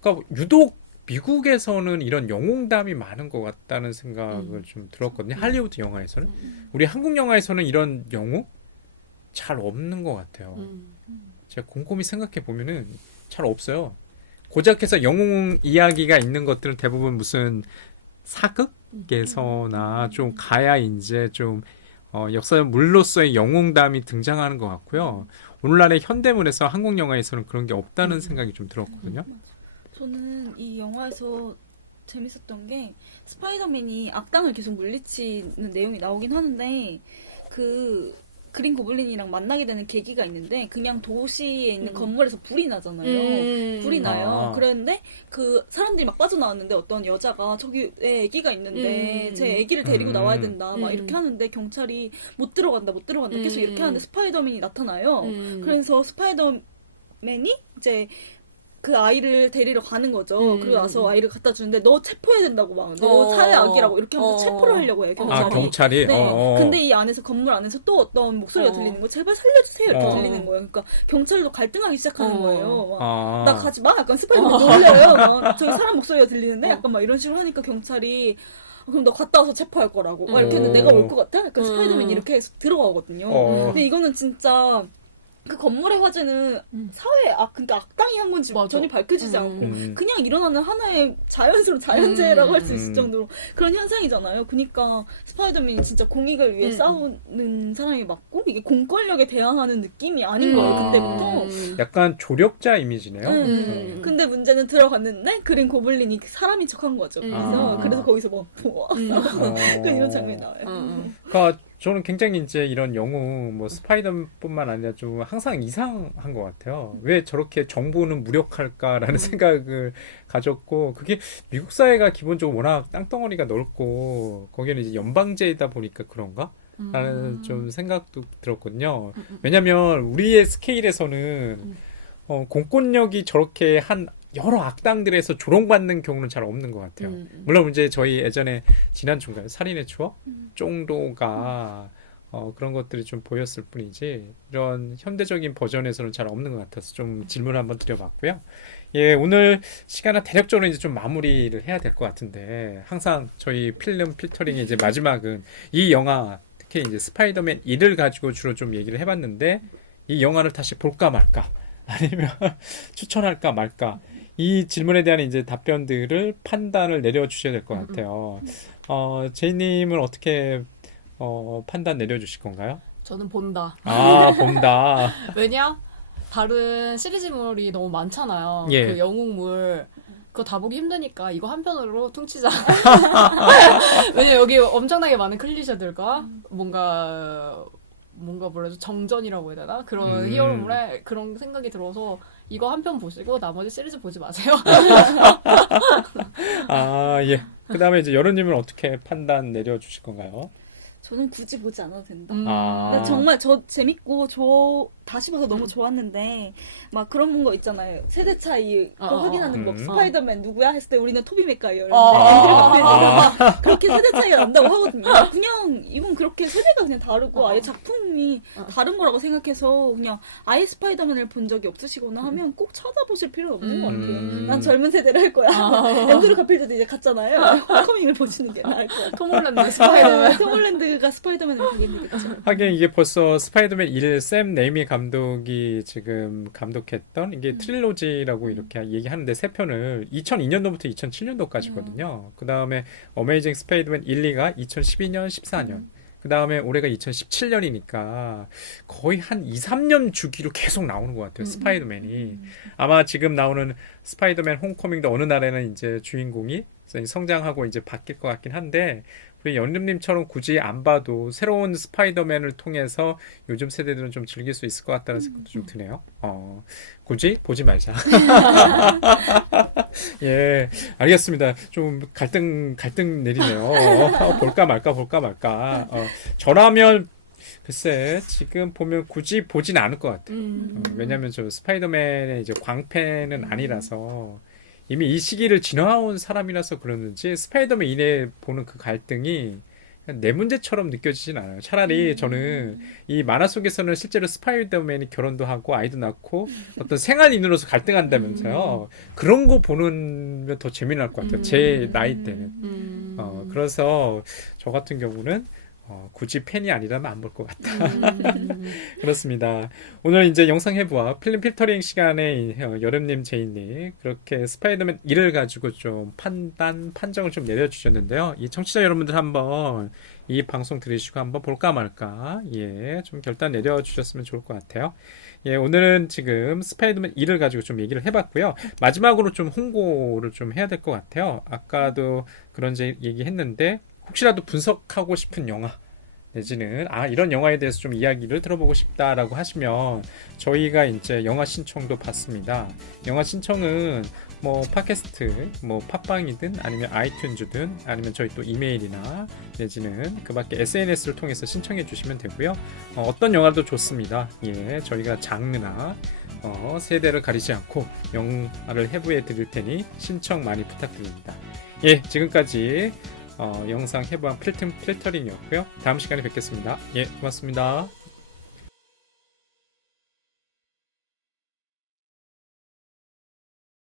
그러니까 유독 미국에서는 이런 영웅담이 많은 것 같다는 생각을 좀 들었거든요. 할리우드 영화에서는. 우리 한국 영화에서는 이런 영웅 잘 없는 것 같아요. 제가 곰곰이 생각해 보면은 잘 없어요. 고작해서 영웅 이야기가 있는 것들은 대부분 무슨 사극에서나 좀 가야 이제 좀 역사 물로서의 영웅담이 등장하는 것 같고요. 오늘날의 현대물에서 한국 영화에서는 그런 게 없다는 생각이 좀 들었거든요. 저는 이 영화에서 재밌었던 게 스파이더맨이 악당을 계속 물리치는 내용이 나오긴 하는데 그 그린 고블린이랑 만나게 되는 계기가 있는데 그냥 도시에 있는 건물에서 불이 나잖아요. 불이 나요. 그랬는데 그 사람들이 막 빠져나왔는데 어떤 여자가 저기 애 애기가 있는데 제 애기를 데리고 나와야 된다 막 이렇게 하는데 경찰이 못 들어간다 계속 이렇게 하는데 스파이더맨이 나타나요. 그래서 스파이더맨이 이제 그 아이를 데리러 가는 거죠. 그리고 나서 아이를 갖다 주는데 너 체포해야 된다고 막 너 사회 악이라고 이렇게 하면서 체포를 하려고 해요. 경찰이. 경찰이? 네. 근데 이 안에서 건물 안에서 또 어떤 목소리가 들리는 거예요. 제발 살려주세요 이렇게 들리는 거예요. 그러니까 경찰도 갈등하기 시작하는 거예요. 막, 나 가지 마. 약간 스파이더맨 놀려요. 막 저기 사람 목소리가 들리는데 약간 막 이런 식으로 하니까 경찰이 그럼 너 갔다 와서 체포할 거라고 막 이렇게 했는데 내가 올 것 같아? 약간 스파이더맨이 이렇게 해서 들어가거든요. 근데 이거는 진짜 그 건물의 화재는 사회 그러니까 악당이 한 건지 전혀 밝혀지지 않고 그냥 일어나는 하나의 자연스러운 자연재해라고 할 수 있을 정도로 그런 현상이잖아요. 그러니까 스파이더맨이 진짜 공익을 위해 싸우는 사람이 맞고 이게 공권력에 대항하는 느낌이 아닌 거예요. 그때부터. 약간 조력자 이미지네요. 근데 문제는 들어갔는데 그린 고블린이 사람인 척한 거죠. 그래서 거기서 뭐 이런 장면이 나와요. 그러니까 저는 굉장히 이제 이런 영웅, 뭐 스파이더뿐만 아니라 좀 항상 이상한 것 같아요. 왜 저렇게 정부는 무력할까라는 생각을 가졌고, 그게 미국 사회가 기본적으로 워낙 땅덩어리가 넓고, 거기는 이제 연방제이다 보니까 그런가? 라는 좀 생각도 들었거든요. 왜냐면 우리의 스케일에서는 공권력이 저렇게 한 여러 악당들에서 조롱받는 경우는 잘 없는 것 같아요. 물론 이제 저희 예전에 지난 중간 살인의 추억 정도가 그런 것들이 좀 보였을 뿐이지 이런 현대적인 버전에서는 잘 없는 것 같아서 좀 질문을 한번 드려봤고요. 예, 오늘 시간은 대략적으로 이제 좀 마무리를 해야 될 것 같은데, 항상 저희 필름 필터링의 이제 마지막은 이 영화, 특히 이제 스파이더맨 1을 가지고 주로 좀 얘기를 해봤는데, 이 영화를 다시 볼까 말까, 아니면 추천할까 말까, 이 질문에 대한 이제 답변들을 판단을 내려주셔야 될 것 같아요. 제이님은 어떻게, 판단 내려주실 건가요? 저는 본다. 아, 본다. 왜냐? 다른 시리즈물이 너무 많잖아요. 예. 그 영웅물. 그거 다 보기 힘드니까 이거 한 편으로 퉁치자. 왜냐 여기 엄청나게 많은 클리셰들과 뭔가 뭐라죠? 정전이라고 해야 되나? 그런 히어로물에 그런 생각이 들어서 이거 한 편 보시고 나머지 시리즈 보지 마세요. 아, 예. 그 다음에 이제 여론님은 어떻게 판단 내려주실 건가요? 저는 굳이 보지 않아도 된다. 아. 나 정말 저 재밌고 다시 봐서 너무 좋았는데 막 그런 거 있잖아요. 세대 차이 그거 확인하는 법. 스파이더맨 누구야 했을 때 우리는 토비 맥과이어. 그렇게 세대 차이가 난다고 하거든요. 그냥 이건 그렇게 세대가 그냥 다르고 아예 작품이 다른 거라고 생각해서 그냥 아예 스파이더맨을 본 적이 없으시거나 하면 꼭 찾아보실 필요는 없는 것 같아요. 난 젊은 세대를 할 거야. 앤드류 가필드도 이제 갔잖아요. 홈커밍을 보시는 게 나을 것 같아요. 톰 홀랜드 스파이더맨. 톰 홀랜드가 스파이더맨을 보게 되겠죠. 하긴 이게 벌써 스파이더맨 1 샘 레이미 감독이 지금 감독했던 이게 트릴로지라고 이렇게 얘기하는데 세 편을 2002년도부터 2007년도까지거든요. 그 다음에 어메이징 스파이더맨 1, 2가 2012년, 14년. 그 다음에 올해가 2017년이니까 거의 한 2, 3년 주기로 계속 나오는 것 같아요. 스파이더맨이. 아마 지금 나오는 스파이더맨 홈커밍도 어느 날에는 이제 주인공이 성장하고 이제 바뀔 것 같긴 한데 우리 연금님처럼 굳이 안 봐도 새로운 스파이더맨을 통해서 요즘 세대들은 좀 즐길 수 있을 것 같다는 생각도 좀 드네요. 굳이 보지 말자. 예, 알겠습니다. 좀 갈등 내리네요. 볼까 말까. 저라면 글쎄 지금 보면 굳이 보진 않을 것 같아요. 왜냐하면 저 스파이더맨의 이제 광팬은 아니라서. 이미 이 시기를 지나온 사람이라서 그러는지 스파이더맨 이내 보는 그 갈등이 내 문제처럼 느껴지진 않아요. 차라리 저는 이 만화 속에서는 실제로 스파이더맨이 결혼도 하고 아이도 낳고 어떤 생활인으로서 갈등한다면서요. 그런 거 보는 더 재미날 것 같아요. 제 나이 때는. 그래서 저 같은 경우는 굳이 팬이 아니라면 안 볼 것 같다. 그렇습니다. 오늘 이제 영상 해부와 필름 필터링 시간에 여름님, 제이님 그렇게 스파이더맨 1을 가지고 좀 판정을 좀 내려주셨는데요. 이 청취자 여러분들 한번 이 방송 들으시고 한번 볼까 말까 좀 결단 내려주셨으면 좋을 것 같아요. 오늘은 지금 스파이더맨 1을 가지고 좀 얘기를 해봤고요. 마지막으로 좀 홍보를 좀 해야 될 것 같아요. 아까도 그런 얘기했는데 혹시라도 분석하고 싶은 영화 내지는 이런 영화에 대해서 좀 이야기를 들어보고 싶다라고 하시면 저희가 이제 영화 신청도 받습니다. 영화 신청은 뭐 팟캐스트, 뭐 팟빵이든 아니면 아이튠즈든 아니면 저희 또 이메일이나 내지는 그 밖에 SNS를 통해서 신청해 주시면 되고요. 어떤 영화도 좋습니다. 저희가 장르나 세대를 가리지 않고 영화를 해부해 드릴 테니 신청 많이 부탁드립니다. 지금까지 영상 해부한 필터링이었고요. 다음 시간에 뵙겠습니다. 고맙습니다.